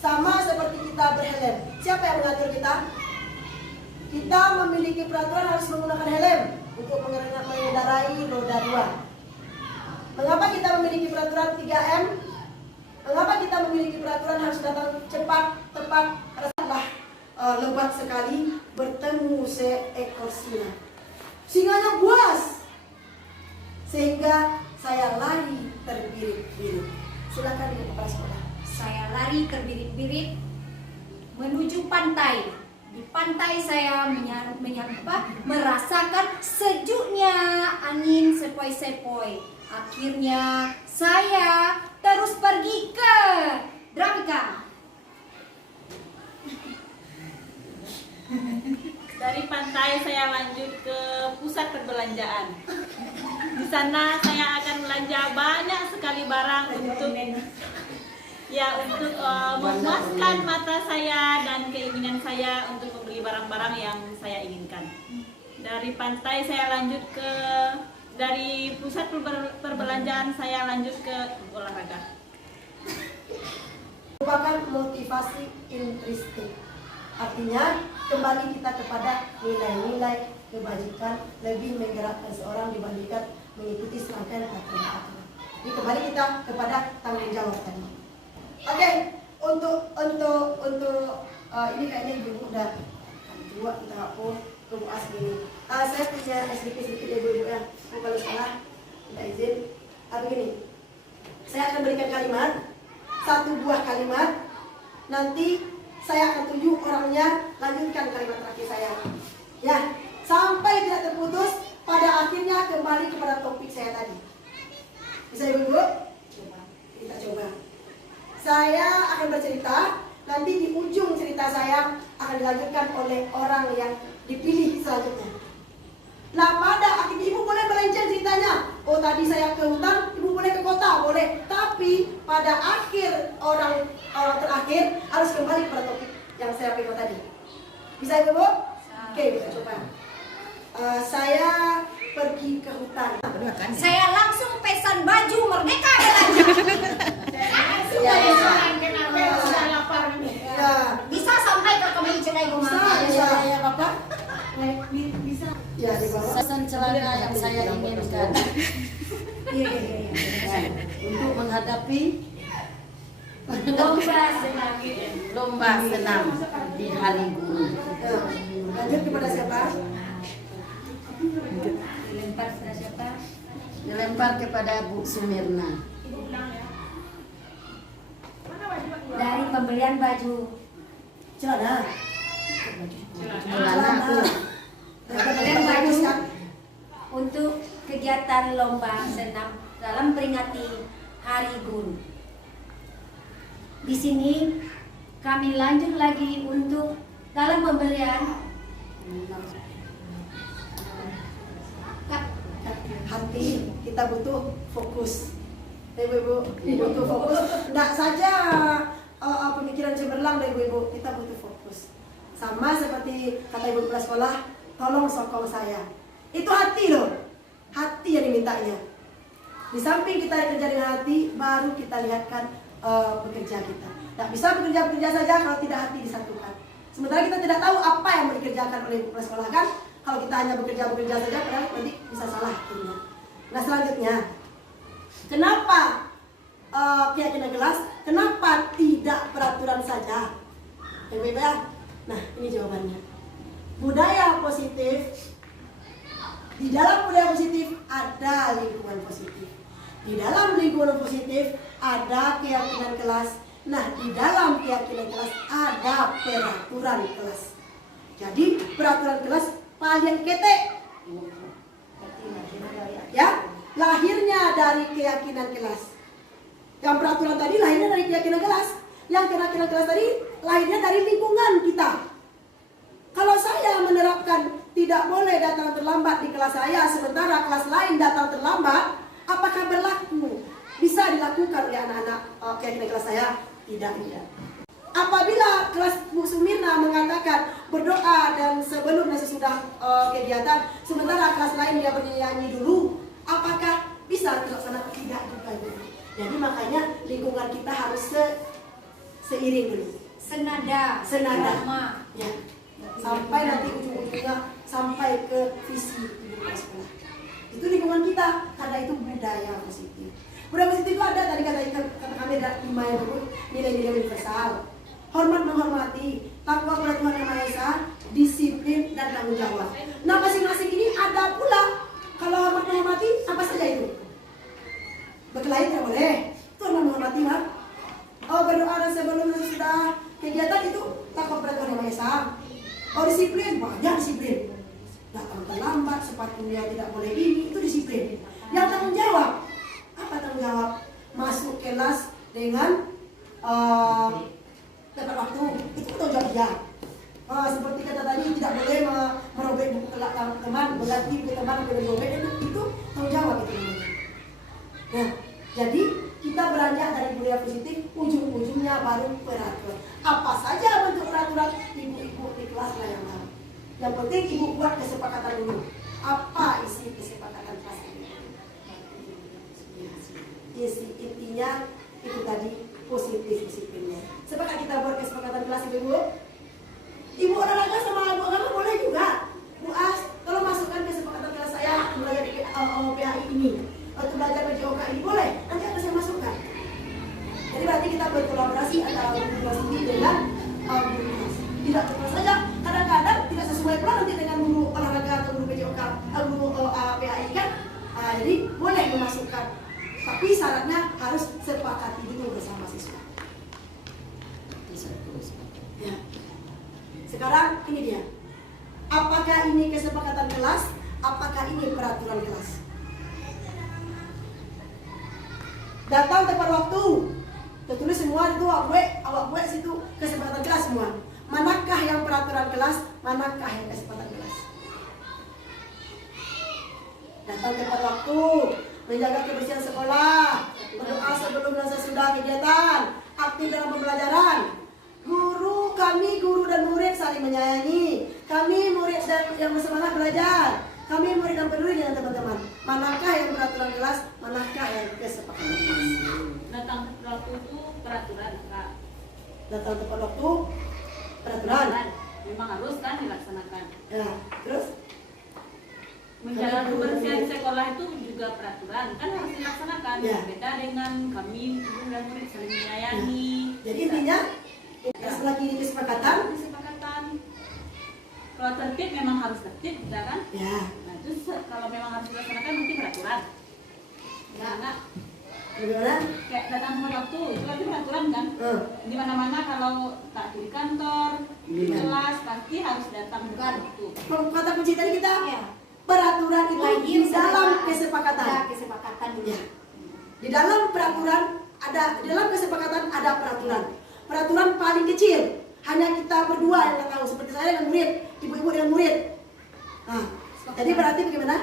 Sama seperti kita berhelm. Siapa yang mengatur kita? Kita memiliki peraturan harus menggunakan helm untuk mengendarai roda 2. Mengapa kita memiliki peraturan 3M? Mengapa kita memiliki peraturan harus datang cepat, tepat? Rasalah lebat sekali bertemu seekor singa. Singanya buas, sehingga saya lari terbirit-birit. Silakan Ibu Kepala Sekolah. Saya lari terbirit-birit menuju pantai. Di pantai saya merasakan sejuknya angin sepoi-sepoi. Akhirnya saya terus pergi ke Dramika. Dari pantai saya lanjut ke pusat perbelanjaan. Di sana saya akan belanja banyak sekali barang untuk memuaskan mata saya dan keinginan saya untuk membeli barang-barang yang saya inginkan. Dari pantai saya lanjut dari pusat perbelanjaan saya lanjut ke olahraga. Merupakan motivasi intrinsik. Artinya kembali kita kepada nilai-nilai kebajikan, lebih menggerakkan seorang dibandingkan mengikuti serangkaian aturan-aturan. Jadi kembali kita kepada tanggung jawab tadi. Oke, untuk ini kayaknya ibu udah tua, kita hapus tunggu asli. Saya punya sedikit ibu-ibu ya, kalau salah minta izin. Begini, saya akan berikan kalimat, satu buah kalimat. Nanti saya akan tunjuk orangnya, lanjutkan kalimat terakhir saya. Ya, sampai tidak terputus, pada akhirnya kembali kepada topik saya tadi. Bisa ibu-ibu? Coba, kita coba. Saya akan bercerita, nanti di ujung cerita saya akan dilanjutkan oleh orang yang dipilih selanjutnya. Nah, pada akhirnya ibu boleh melenceng ceritanya. Oh, tadi saya ke hutan, ibu boleh ke kota, boleh. Tapi pada akhir orang terakhir harus kembali pada topik yang saya pegang tadi. Bisa ibu? Oke, kita coba. Saya pergi ke hutan. Saya langsung pesan baju Merdeka belanja. Bisa sampai ke kemeja ibu mama. Bisa, Bapak? Bisa. Ya, di bawah. Pesan celana yang saya inginkan. Iya. Untuk menghadapi Lomba senam. di hari guru. Lanjut kepada siapa? Dilempar kepada siapa? Dilempar kepada Bu Sumirna. Dari pembelian baju Celana. Celana. pembelian baju untuk kegiatan lomba senam dalam peringati Hari Guru. Di sini kami lanjut lagi untuk dalam pembelian Hati kita butuh fokus. Ibu-ibu butuh fokus. Tidak saja pemikiran cemerlang dari ibu-ibu, kita butuh fokus. Sama seperti kata ibu kepala sekolah, tolong sokong saya. Itu hati loh, hati yang dimintanya. Di samping kita kerja dengan hati, baru kita lihatkan bekerja kita. Tak bisa bekerja saja kalau tidak hati disatukan. Sementara kita tidak tahu apa yang mau dikerjakan oleh ibu kepala sekolah kan. Kalau kita hanya bekerja saja, padahal nanti bisa salah akhirnya. Nah selanjutnya, kenapa keyakinan kelas? Kenapa tidak peraturan saja? Ibu-ibu ya? Nah ini jawabannya. Budaya positif. Di dalam budaya positif ada lingkungan positif. Di dalam lingkungan positif ada keyakinan kelas. Nah, di dalam keyakinan kelas ada peraturan kelas. Jadi peraturan kelas paling ketek. Ya, lahirnya dari keyakinan kelas. Yang peraturan tadi lahirnya dari keyakinan kelas. Yang keyakinan kelas tadi lahirnya dari lingkungan kita. Kalau saya menerapkan tidak boleh datang terlambat di kelas saya, sementara kelas lain datang terlambat, apakah berlaku? Bisa dilakukan oleh anak-anak keyakinan kelas saya? Tidak. Apabila kelas Bu Sumirna mengatakan berdoa dan sebelum dan sesudah kegiatan, sementara kelas lain dia bernyanyi dulu, apakah bisa terlaksana? Tidak juga. Jadi makanya lingkungan kita harus seiring dulu. Senada. Senada. Ya. Sampai nanti ujung-ujungnya sampai ke visi ibu kepala sekolah. Itu lingkungan kita, karena itu budaya positif. Budaya positif itu ada tadi kata kami ada 5 yang disebut nilai-nilai universal. Hormat menghormati, takwa kepada Tuhan Yang Maha Esa, disiplin dan tanggung jawab. Nah, masing-masing ini ada pula. Kalau hormat menghormati apa saja itu? Berkelahi tidak boleh. Itu hormat menghormati, Mak. Oh, berdoa dan sebelum dan sesudah kegiatan itu takwa kepada Tuhan Yang Maha Esa. Oh, disiplin, banyak disiplin. Datang terlambat, sepatunya tidak boleh ini, itu disiplin. Yang tanggung jawab, apa tanggung jawab? Masuk kelas dengan tepat waktu, itu tanggung jawab dia. Seperti kata tadi, tidak boleh merobek buku teman, mengganti buku teman dengan merobek, itu tanggung jawab itu namanya. Nah, jadi kita beranjak dari budaya positif, ujung-ujungnya baru peraturan. Apa saja bentuk peraturan, ibu-ibu di kelas lah yang tahu. Yang penting ibu buat kesepakatan dulu. Apa isi kesepakatan kelas ini? Intinya itu tadi positif disiplinnya. Sepakat kita buat kesepakatan kelas ibu-ibu. Ibu olahraga sama ibu agama boleh juga. Bu As, tolong masukkan kesepakatan kelas saya belajar di PAI ini. Atau belajar PJOK ini boleh. Nanti akan saya masukkan. Jadi berarti kita berkolaborasi antara guru kelas ini dengan guru kelas. Tidak terus saja. Kadang-kadang tidak sesuai pula nanti dengan guru olahraga atau guru PJOK, guru PAI kan. Jadi boleh memasukkan. Tapi syaratnya harus sepakati dulu bersama siswa. Ya. Sekarang ini dia. Apakah ini kesepakatan kelas? Apakah ini peraturan kelas? Datang tepat waktu. Tertulis semua itu awak buat situ kesepakatan kelas semua. Manakah yang peraturan kelas? Manakah yang kesepakatan kelas? Datang tepat waktu. Menjaga kebersihan sekolah, berdoa sebelum dan sesudah kegiatan, aktif dalam pembelajaran. Kami guru dan murid saling menyayangi. Kami murid dan yang bersemangat belajar. Kami murid dan peduli dengan teman-teman. Manakah yang peraturan kelas, manakah yang kesepakatan kelas? Datang tepat waktu itu peraturan, Kak. Datang tepat waktu peraturan. Memang harus kan dilaksanakan. Ya, terus Menjaga kebersihan sekolah itu juga peraturan, kan harus dilaksanakan. Ya. Beda dengan kami guru dan murid saling menyayangi. Jadi intinya lagi kesepakatan. Kalau tertib memang harus tertib, ya kan? Ya. Nah, terus kalau memang harus dilaksanakan nanti peraturan. Ya, enggak. Bagaimana? Kayak datang tepat waktu, itu kan peraturan kan? Di mana-mana kalau tak di kantor, di kelas pasti harus datang tepat waktu. Kata kunci tadi kita Ya. peraturan itu Lahir di dalam setelah kesepakatan. ada kesepakatan dulu. Ya. Di dalam peraturan ada, di dalam kesepakatan ada peraturan. Peraturan paling kecil hanya kita berdua yang tahu, seperti saya dengan murid, ibu-ibu dengan murid. Nah, jadi berarti bagaimana?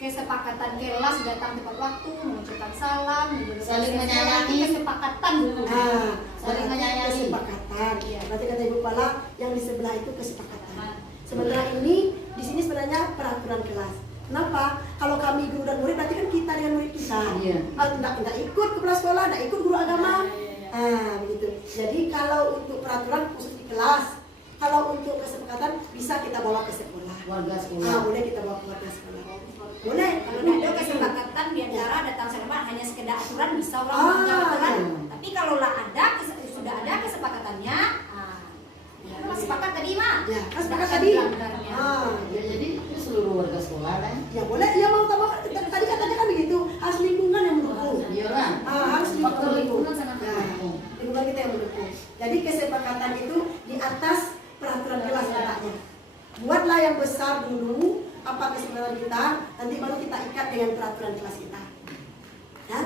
Kesepakatan kelas datang tepat waktu, mengucapkan salam, Saling menyayangi. kesepakatan dulu. Nah, Saling menyayangi. kesepakatan. Iya. Berarti kata ibu kepala yang di sebelah itu kesepakatan. Sementara ini di sini sebenarnya peraturan kelas. Kenapa? Kalau kami guru dan murid berarti kan kita dengan murid kita. Iya. Tidak ikut kepala sekolah, tidak ikut guru agama. Begitu. Jadi kalau untuk peraturan khusus di kelas, kalau untuk kesepakatan bisa kita bawa ke sekolah. Warga sekolah. Boleh kita bawa ke warga sekolah. Boleh. Kalau tidak ada kesepakatan di antara datang sekolah hanya sekedar aturan bisa orang melanggar aturan. iya. Tapi kalau lah ada sudah ada kesepakatannya, kita masih sepakat tadi mah. Ya, kan sepakat Tidak akan tadi. dilanggarnya. Ya, jadi itu seluruh warga sekolah kan. Ya boleh. Ya mau tambah tadi katanya kan begitu. Harus lingkungan yang mendukung. pasti kita mendukung. Lingkungan kita yang mendukung. Jadi kesepakatan itu di atas peraturan kelas letaknya. Buatlah yang besar dulu apa kesepakatan kita, nanti baru kita ikat dengan peraturan kelas kita. Ya?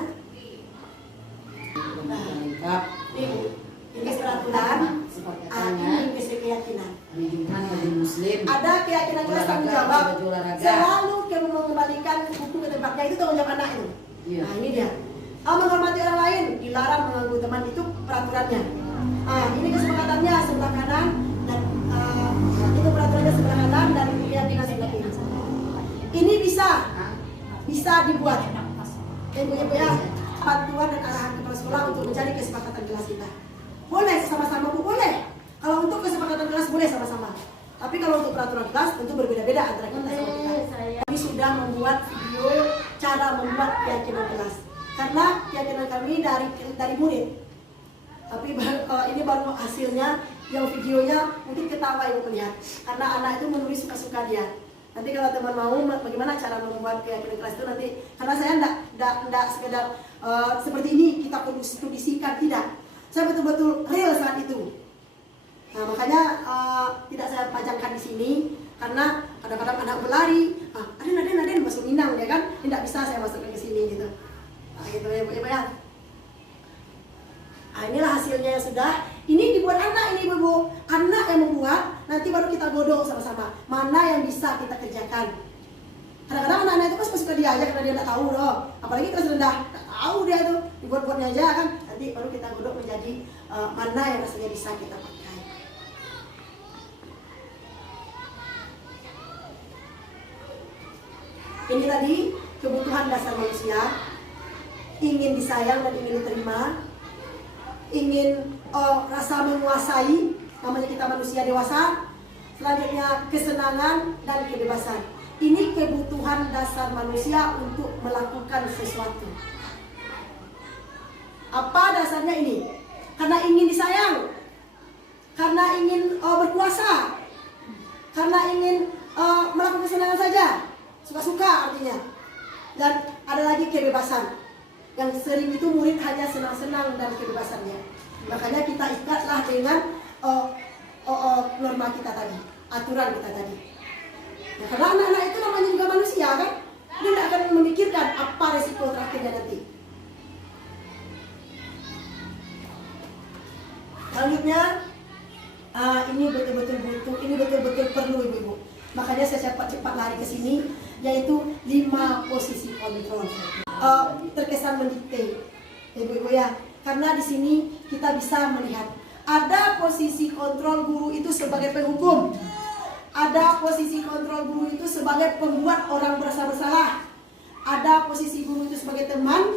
Nah, ini peraturan, ini keyakinan. Ada keyakinan kelas tanggung jawab, selalu mengembalikan buku ke tempatnya, itu tanggung jawab anak itu. Nah ini dia. Menghormati orang lain, dilarang mengganggu teman, itu peraturannya. Ini kesepakatannya sebelah kanan dan itu peraturannya sebelah kanan dan keyakinan sebelah kiri. Ini bisa dibuat. Ya, panduan dan arahan kepala sekolah untuk mencari kesepakatan kelas kita. Boleh sama-sama Bu, boleh. Kalau untuk kesepakatan kelas boleh sama-sama. Tapi kalau untuk peraturan kelas tentu berbeda-beda antara kita sama kita. Kami sudah membuat video cara membuat keyakinan kelas. Karena keyakinan kami dari murid. Tapi ini baru hasilnya, yang videonya mungkin ketawa Ibu melihat. Karena anak itu menulis suka-suka dia. Nanti kalau teman mau bagaimana cara membuat keyakinan kelas itu nanti, karena saya enggak sekedar seperti ini kita kondisikan, tidak. Saya betul-betul real saat itu. Nah, makanya tidak saya pajangkan di sini karena kadang-kadang anak berlari, Aden masuk Minang ya kan, tidak bisa saya masukkan ke sini gitu. Nah, gitu ya Bu ya. Nah, inilah hasilnya yang sudah. Ini dibuat anak ini Bu. Anak yang membuat, nanti baru kita godok sama-sama. Mana yang bisa kita kerjakan. Kadang-kadang anak-anak itu kan suka dia aja karena dia tidak tahu loh. Apalagi kelas rendah, tidak tahu dia itu. Dibuat-buatnya aja kan. Nanti baru kita godok menjadi mana yang rasanya bisa kita pakai. Ini tadi kebutuhan dasar manusia. Ingin disayang dan ingin diterima. Ingin rasa menguasai, namanya kita manusia dewasa. Selanjutnya kesenangan dan kebebasan. Ini kebutuhan dasar manusia untuk melakukan sesuatu. Apa dasarnya ini? Karena ingin disayang, karena ingin berkuasa, karena ingin melakukan kesenangan saja, suka-suka artinya. Dan ada lagi kebebasan. Yang sering itu murid hanya senang-senang dan kebebasannya. Makanya kita ikatlah dengan norma kita tadi, aturan kita tadi. Ya, karena anak-anak itu namanya juga manusia kan, dia tidak akan memikirkan apa resiko terakhirnya nanti. Selanjutnya, ini betul-betul perlu Ibu-ibu. Makanya saya cepat-cepat lari ke sini, yaitu 5 posisi kontrol. Terkesan mendikte, Ibu-ibu ya. Karena di sini kita bisa melihat ada posisi kontrol guru itu sebagai penghukum. Ada posisi kontrol guru itu sebagai pembuat orang merasa bersalah. Ada posisi guru itu sebagai teman.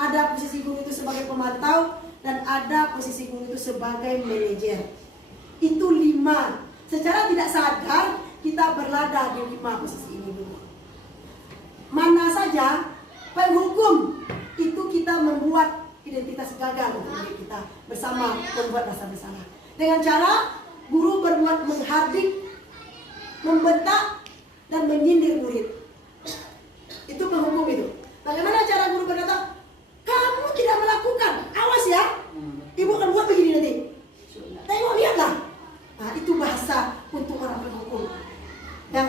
Ada posisi guru itu sebagai pemantau. Dan ada posisi guru itu sebagai manajer. Itu 5. Secara tidak sadar kita berlada di 5 posisi ini dulu. Mana saja penghukum itu kita membuat identitas gagal untuk diri kita bersama membuat rasa bersalah. Dengan cara guru berbuat menghardik, membentak dan menyindir murid. Itu penghukum itu. Bagaimana cara guru berkata, kamu tidak melakukan, awas ya, ibu akan buat begini nanti. Tengok, lihatlah. Nah, itu bahasa untuk orang penghukum. Yang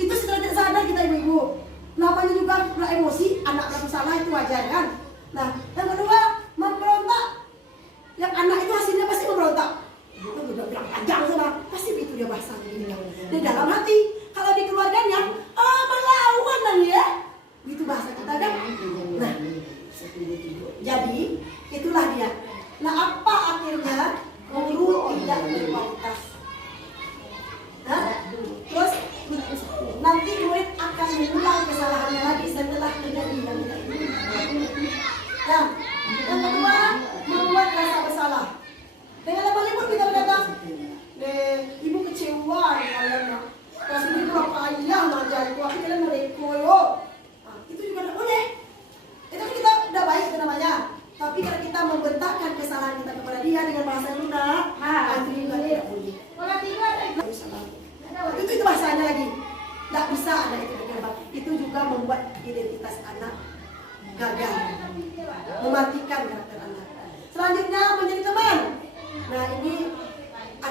itu setelah tidak sadar kita ibu-ibu. Namanya juga emosi, anak melakukan salah itu wajar kan. Nah, yang kedua memberontak. Yang anak itu hasilnya pasti memberontak. Itu udah bilang panjang sana, pasti itu dia bahasa begini. Di dalam hati, kalau di keluarganya, melawan dan ya. Itu bahasa kita kan. Nah, jadi itulah dia. Nah, apa akhirnya guru tidak berkualitas? Nah, terus nanti murid akan mengulang kesalahannya lagi setelah terjadi yang tidak ini. Nah, yang kedua membuat rasa bersalah. Dengan lemah lembut kita berkata, ibu kecewa kalian nak. Pas ini kurang payah ngajar aku kalian mereka yo. Itu juga tidak boleh. Itu kita udah baik itu namanya. Tapi kalau kita membentakkan kesalahan kita kepada dia dengan bahasa lunak, itu juga tidak boleh. Itu bahasanya lagi. Tidak bisa ada itu berkembang. Itu juga membuat identitas anak gagal, mematikan karakter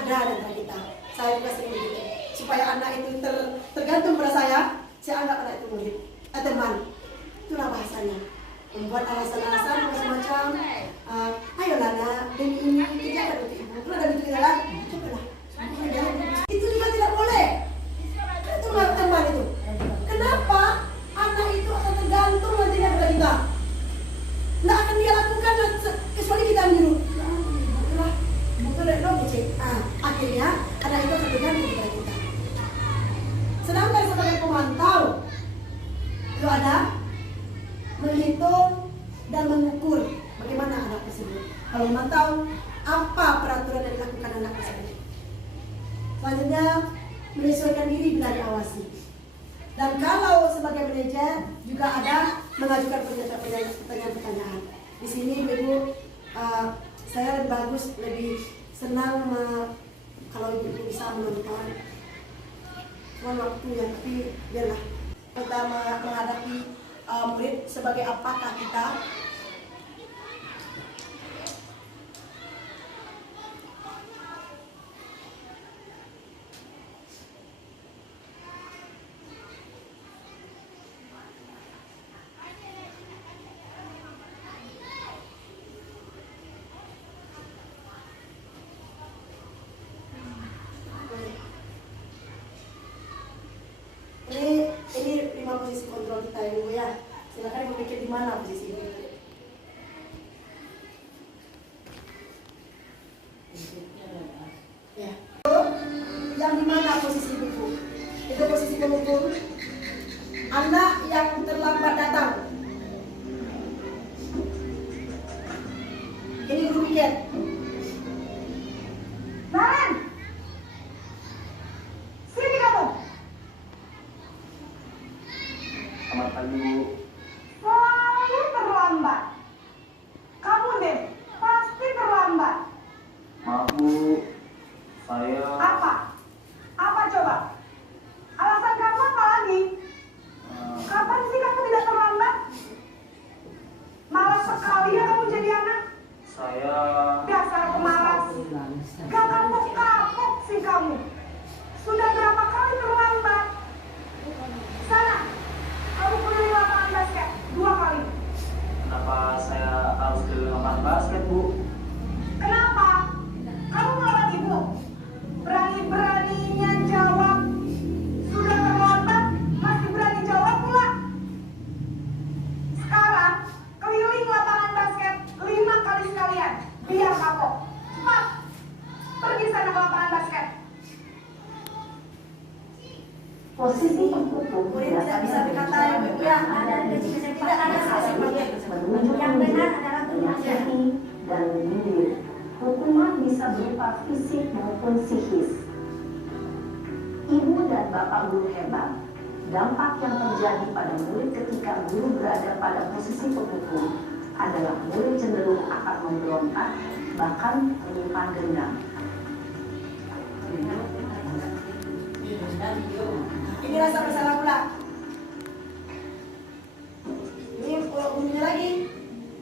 ada di antara kita. Saya juga sering begitu. Supaya anak itu tergantung pada saya anggap anak itu murid, teman. Itulah bahasanya. Membuat alasan-alasan macam-macam. Ayolah nak, demi ini kerjakan untuk ibu. Kalau ada begitu jalan, cobalah. Itu juga tidak boleh. Itu teman itu. Kenapa anak itu akan tergantung nantinya pada kita? Tidak akan dia lakukan kecuali kita menyuruh. Akhirnya anak itu akan tergantung pada kita. Sedangkan sebagai pemantau itu ada menghitung dan mengukur bagaimana anak tersebut. Kalau memantau apa peraturan yang dilakukan anak tersebut. Selanjutnya menyesuaikan diri bila diawasi. Dan kalau sebagai manajer juga ada mengajukan pertanyaan-pertanyaan. Di sini Ibu, saya lebih bagus, lebih senang kalau Ibu bisa menonton. Cuma waktu yang tapi biarlah kita menghadapi murid sebagai apakah kita. Ini 5 posisi kontrol kita ya Ibu ya. Silakan Ibu pikir di mana posisi Ibu. Ya. Yang di mana posisi Ibu? Itu posisi pengukur. Anak yang terlambat datang. Ini Ibu pikir. Naren! Sini kamu! Selamat pagi, Bu. Selalu terlambat. Kamu deh, pasti terlambat. Maaf, Bu. Saya... Apa? Apa coba? Alasan kamu apa lagi? Kapan sih kamu tidak terlambat? Malas sekali ya kamu jadi anak. Saya... Dasar pemalas. Gak kapok-kapok sih kamu. Sudah berapa kali terlambat? Sana, kamu keliling lapangan basket 2 kali. Kenapa saya harus ke lapangan basket, Bu? Kenapa? Kamu ngelawan ibu. Berani-beraninya jawab. Sudah terlambat, masih berani jawab pula. Sekarang, keliling lapangan basket 5 kali sekalian. Biar kapok. Cepat. Pergi sana ke lapangan basket. Posisi pengukur Tidak bisa berkata yang ya ada tidak ada sesuatu yang benar adalah menyakiti dan menyindir. Hukuman bisa berupa fisik maupun psikis. Ibu dan bapak guru hebat. Dampak yang terjadi pada murid ketika guru berada pada posisi pengukur adalah murid cenderung akan memberontak, bahkan menyimpan dendam. Ini rasa bersalah pula. Ini bunyinya lagi.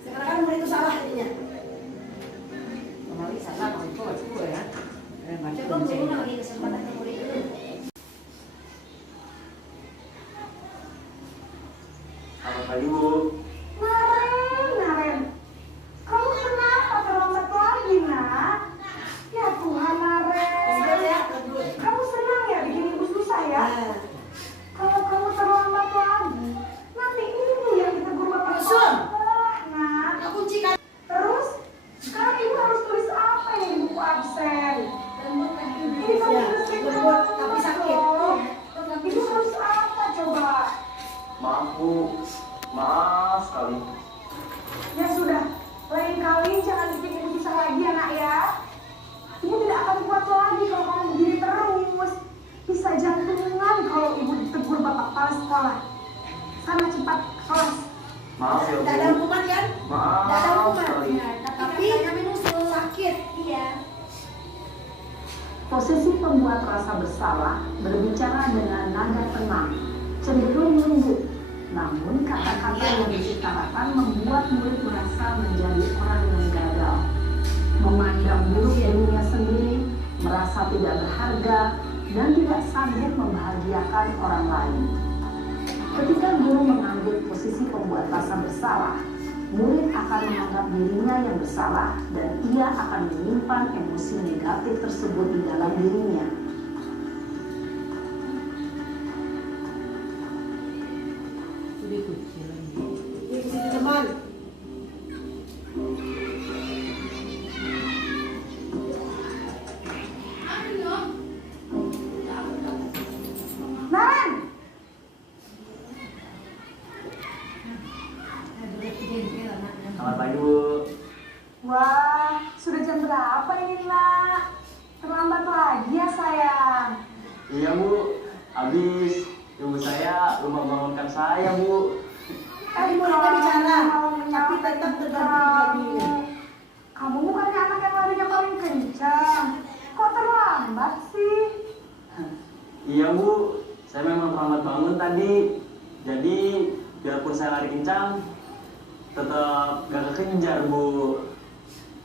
Sekarang kan murid itu salah intinya. Kemarin salah kalau itu ya. Coba guru lagi kesempatan murid dulu. Selamat pagi, Bu. Naren. Kamu kenapa terlambat lagi, nak? Ya Tuhan, Naren. Kamu senang ya bikin ibu susah ya? Kalau kamu terlambat lagi, nanti ibu yang ditegur bapak sekolah, nak. Terus, sekarang ibu harus tulis apa yang di buku absen? Ini kamu terus tapi sakit. Ibu harus apa coba? Maaf, Bu. Maaf sekali. Ya sudah, lain kali jangan bikin ibu susah lagi ya nak ya. Ibu tidak akan kuat lagi kalau kamu begini terus. Bisa jantungan kalau ibu ditegur bapak kepala sekolah. Sana cepat ke kelas. Maaf ya, Bu. Tidak ada hukuman kan? Maaf Tidak ada hukuman. sekali. Tapi sakit. Iya. Posisi pembuat rasa bersalah berbicara dengan nada tenang, cenderung lembut. Namun kata-kata yang diutarakan membuat murid merasa menjadi orang yang gagal, memandang buruk dirinya sendiri, merasa merasa tidak berharga dan tidak sanggup membahagiakan orang lain. Ketika guru mengambil posisi pembuat rasa bersalah, murid akan menganggap dirinya yang bersalah dan ia akan menyimpan emosi negatif tersebut di dalam dirinya. Teman, Naren, Selamat pagi Bu. wah, sudah jam berapa ini nak? Terlambat lagi ya sayang. Iya Bu, habis ibu saya lupa bangunkan saya Bu. tadi mereka bicara, tapi tetap tergantung suaminya. Kamu bukannya anak yang larinya paling kencang. Kok terlambat sih? Iya Bu, saya memang terlambat bangun tadi. Jadi biarpun saya lari kencang, tetap gak kekejar Bu.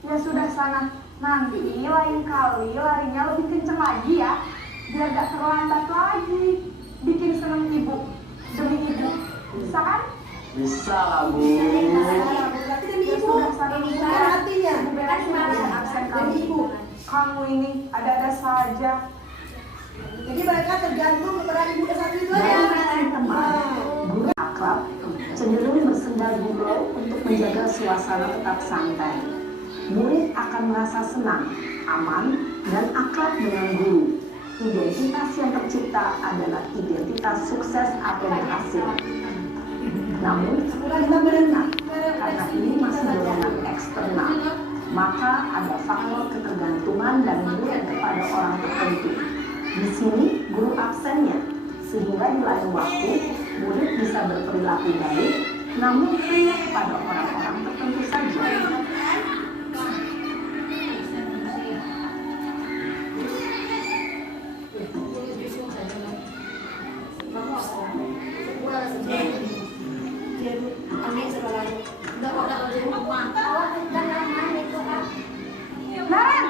Ya sudah sana. Nanti lain kali larinya lebih kencang lagi ya. Biar gak terlambat lagi. Bikin seneng ibu. Demi ibu. Bisa kan? Bisa lah Bu. Berarti demi Ya ibu, sudah sana. bukan hatinya. Ibu beres absen kamu. Demi ibu. Kamu ini ada-ada saja. Jadi mereka tergantung kepada ibu dan satu itu Dari aja. sisi teman, guru akrab cenderung bersenda gurau untuk menjaga suasana tetap santai. Murid akan merasa senang, aman, dan akrab dengan guru. Identitas yang tercipta adalah identitas sukses atau berhasil. Namun, kita berenang karena ini masih dorongan eksternal, maka ada faktor ketergantungan dan murid kepada orang tertentu. Di sini guru absennya, sehingga di lain waktu murid bisa berperilaku baik, namun hanya kepada orang-orang tertentu saja. Naren,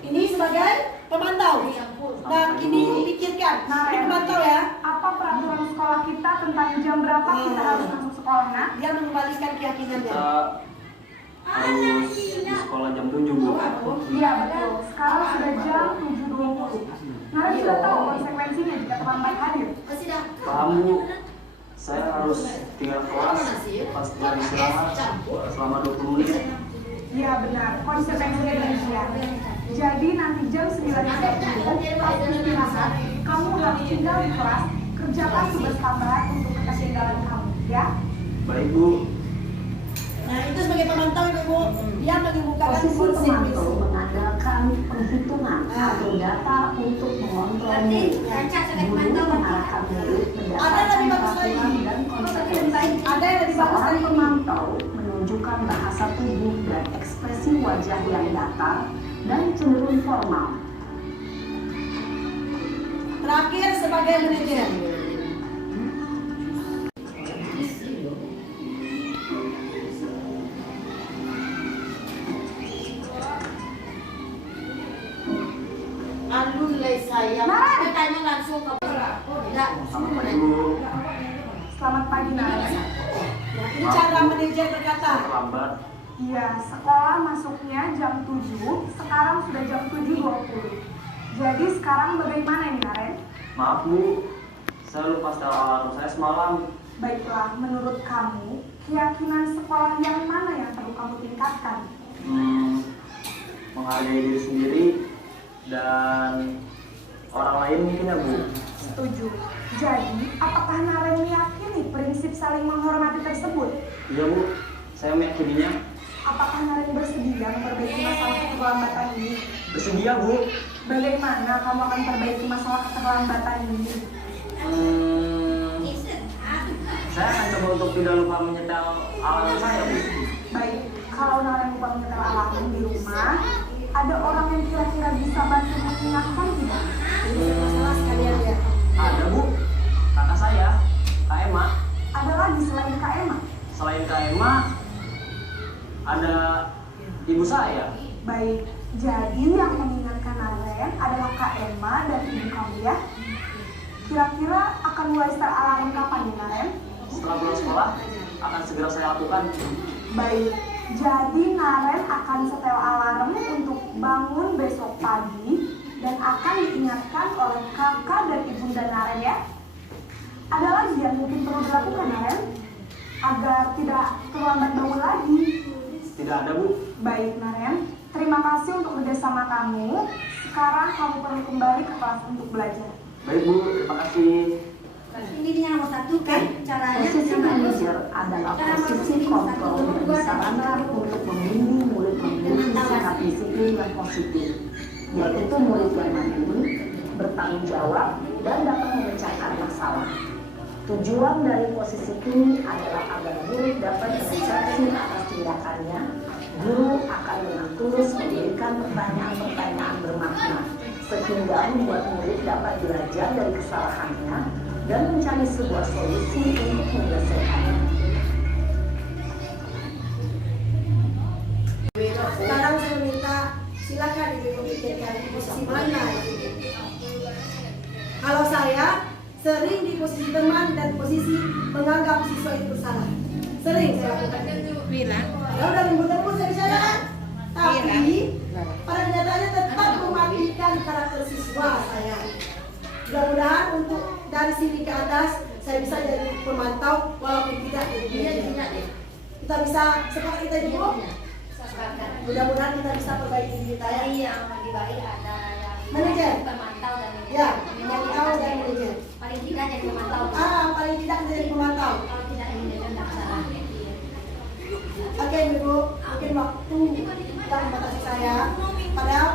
Ini sebagai pemantau. Nah, ini pikirkan. Ini pemantau ya. apa peraturan sekolah kita tentang jam berapa kita harus masuk sekolah, nak? Dia mengembalikan keyakinannya. Kita harus di sekolah jam 7 Bu. Iya betul. Sekarang sudah jam 7.20. Naren sudah tahu konsekuensinya jika terlambat hadir. Paham Bu. Saya harus tinggal kelas pas jam istirahat selama 20 menit. Iya benar. Konsekuensinya demikian. Jadi nanti jam 9.30 pas istirahat, kamu harus tinggal di kelas, kerjakan tugas tambahan untuk ketertinggalan kamu, ya? Baik Bu. Nah, itu sebagai pemantau Ibu. Dia mengemukakan Posisi konsep pemantau mengandalkan perhitungan atau data untuk mengontrol murid. Guru mengarahkan murid Ada yang lebih berdasarkan bagus lagi. peraturan dan konsekuensi. Ada yang lebih bagus Seorang lagi. pemantau menunjukkan bahasa tubuh dan ekspresi wajah yang datar dan cenderung formal. Terakhir sebagai manajer. Alun lay sayang. Naren! Tanya langsung ke Selamat pagi Bu. Selamat pagi, Naren. Ini cara manajer berkata. Saya terlambat. Iya, sekolah masuknya jam 7, sekarang sudah jam 7.20. Jadi sekarang bagaimana ini, Naren? Maaf Bu, saya lupa setel alarm saya semalam. Baiklah, menurut kamu, keyakinan sekolah yang mana yang perlu kamu tingkatkan? Menghargai diri sendiri dan orang lain mungkin ya Bu. Setuju. Jadi, apakah Naren meyakini prinsip saling menghormati tersebut? Iya Bu, saya meyakininya. Apakah Naren bersedia memperbaiki masalah keterlambatan ini? Bersedia Bu. Bagaimana kamu akan perbaiki masalah keterlambatan ini? Saya akan coba untuk tidak lupa menyetel alarm saya Bu. Baik, kalau Naren lupa menyetel alarm di rumah, ada orang yang kira-kira bisa bantu mengingatkan tidak? Masalah sekalian ya. Ada Bu, kakak saya, Kak Emma. Ada lagi selain Kak Emma? Selain Kak Emma, ada ibu saya. Baik, jadi yang mengingatkan Naren adalah Kak Emma dan ibu kamu ya. Kira-kira akan mulai start alarm kapan nih Naren? Setelah pulang sekolah, akan segera saya lakukan. Baik, jadi Naren akan setel alarm untuk bangun besok pagi dan akan diingatkan oleh kakak dan ibunda Naren ya. Ada lagi yang mungkin perlu dilakukan Naren agar tidak terlambat bangun lagi? Tidak ada, Bu. Baik Naren, terima kasih untuk kerjasama kamu. Sekarang kamu perlu kembali ke kelas untuk belajar. Baik, Bu. Terima kasih. Ini yang nomor 1 kan caranya. Posisi manajer adalah posisi kontrol dan sarana untuk membimbing murid memiliki sikap disiplin yang positif, yaitu murid yang mandiri, bertanggung jawab, dan dapat memecahkan masalah. Tujuan dari posisi ini adalah agar murid dapat berefleksi atas tindakannya. Guru akan dengan tulus memberikan pertanyaan-pertanyaan bermakna, sehingga membuat murid dapat belajar dari kesalahannya dan mencari sebuah solusi untuk menyelesaikannya. Sekarang saya minta silakan ibu memikirkan posisi mana. Kalau saya sering di posisi teman dan posisi menganggap siswa itu salah. Sering saya lakukan. Ya udah ribut-ribut saya bicara. Tapi pada kenyataannya tetap mematikan karakter siswa saya. Mudah-mudahan untuk dari sini ke atas saya bisa jadi pemantau walaupun tidak jadi. Kita bisa seperti kita juga. Mudah-mudahan kita bisa perbaiki diri kita ya. Yang lebih baik ada yang Manajer. pemantau dan Ya, pemantau dan manajer. paling tidak jadi pemantau. Paling tidak jadi pemantau. Kalau tidak ini tidak salah. Oke Ibu, mungkin waktu yang membatasi saya. Padahal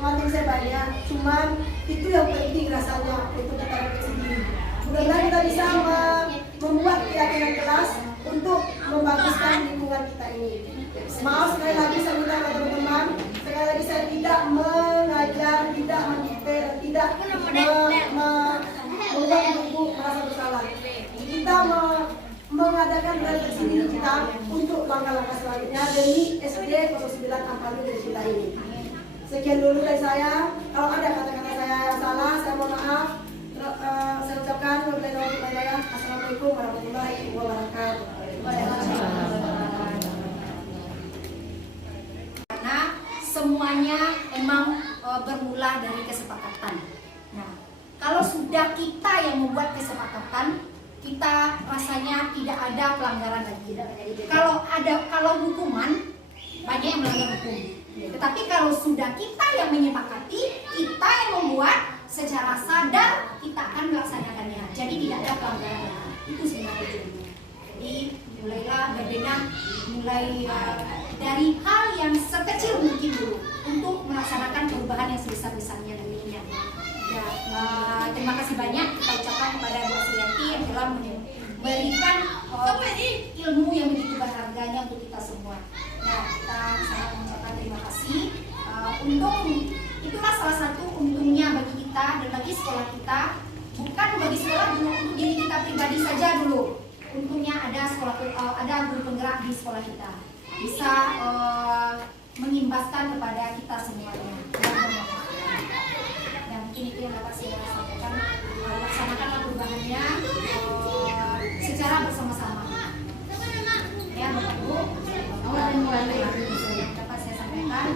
materi saya banyak, cuman itu yang penting rasanya untuk kita sendiri. Mudah-mudahan kita bisa membuat keyakinan kelas untuk membaguskan lingkungan kita ini. Maaf sekali lagi saya minta kepada teman-teman, sekali lagi saya tidak mengajar, tidak mendikte, tidak membuat ibu merasa bersalah. Kita mengadakan refleksi diri kita untuk langkah-langkah selanjutnya demi SD 09 Ampalu dari kita ini. Sekian dulu dari saya. Kalau ada kata-kata saya yang salah, saya mohon maaf. Saya ucapkan Assalamualaikum warahmatullahi wabarakatuh. Karena semuanya memang bermula dari kesepakatan. Nah, kalau sudah kita yang membuat kesepakatan, kita rasanya tidak ada pelanggaran lagi. Kalau hukuman banyak yang melanggar hukum. Tetapi kalau sudah kita yang menyepakati, kita yang membuat secara sadar, kita akan melaksanakannya. Jadi tidak ada pelanggaran. Itu sebenarnya tujuannya. Jadi mulailah berbenah, mulai dari hal yang sekecil mungkin dulu untuk melaksanakan perubahan yang sebesar-besarnya nantinya. Ya, terima kasih banyak kita ucapkan kepada Bu Asrianti yang telah memberikan ilmu yang begitu berharganya untuk kita semua. Nah, kita sangat mengucapkan terima kasih. Itulah salah satu untungnya bagi kita dan bagi sekolah kita. Bukan bagi sekolah dulu, untuk diri kita pribadi saja dulu. Untungnya ada ada guru penggerak di sekolah kita. Bisa mengimbaskan kepada kita semuanya. Dan mungkin itu yang dapat saya sampaikan. Laksanakanlah perubahannya secara bersama-sama. Ya, Bapak Ibu, awal dan mulai dapat saya sampaikan.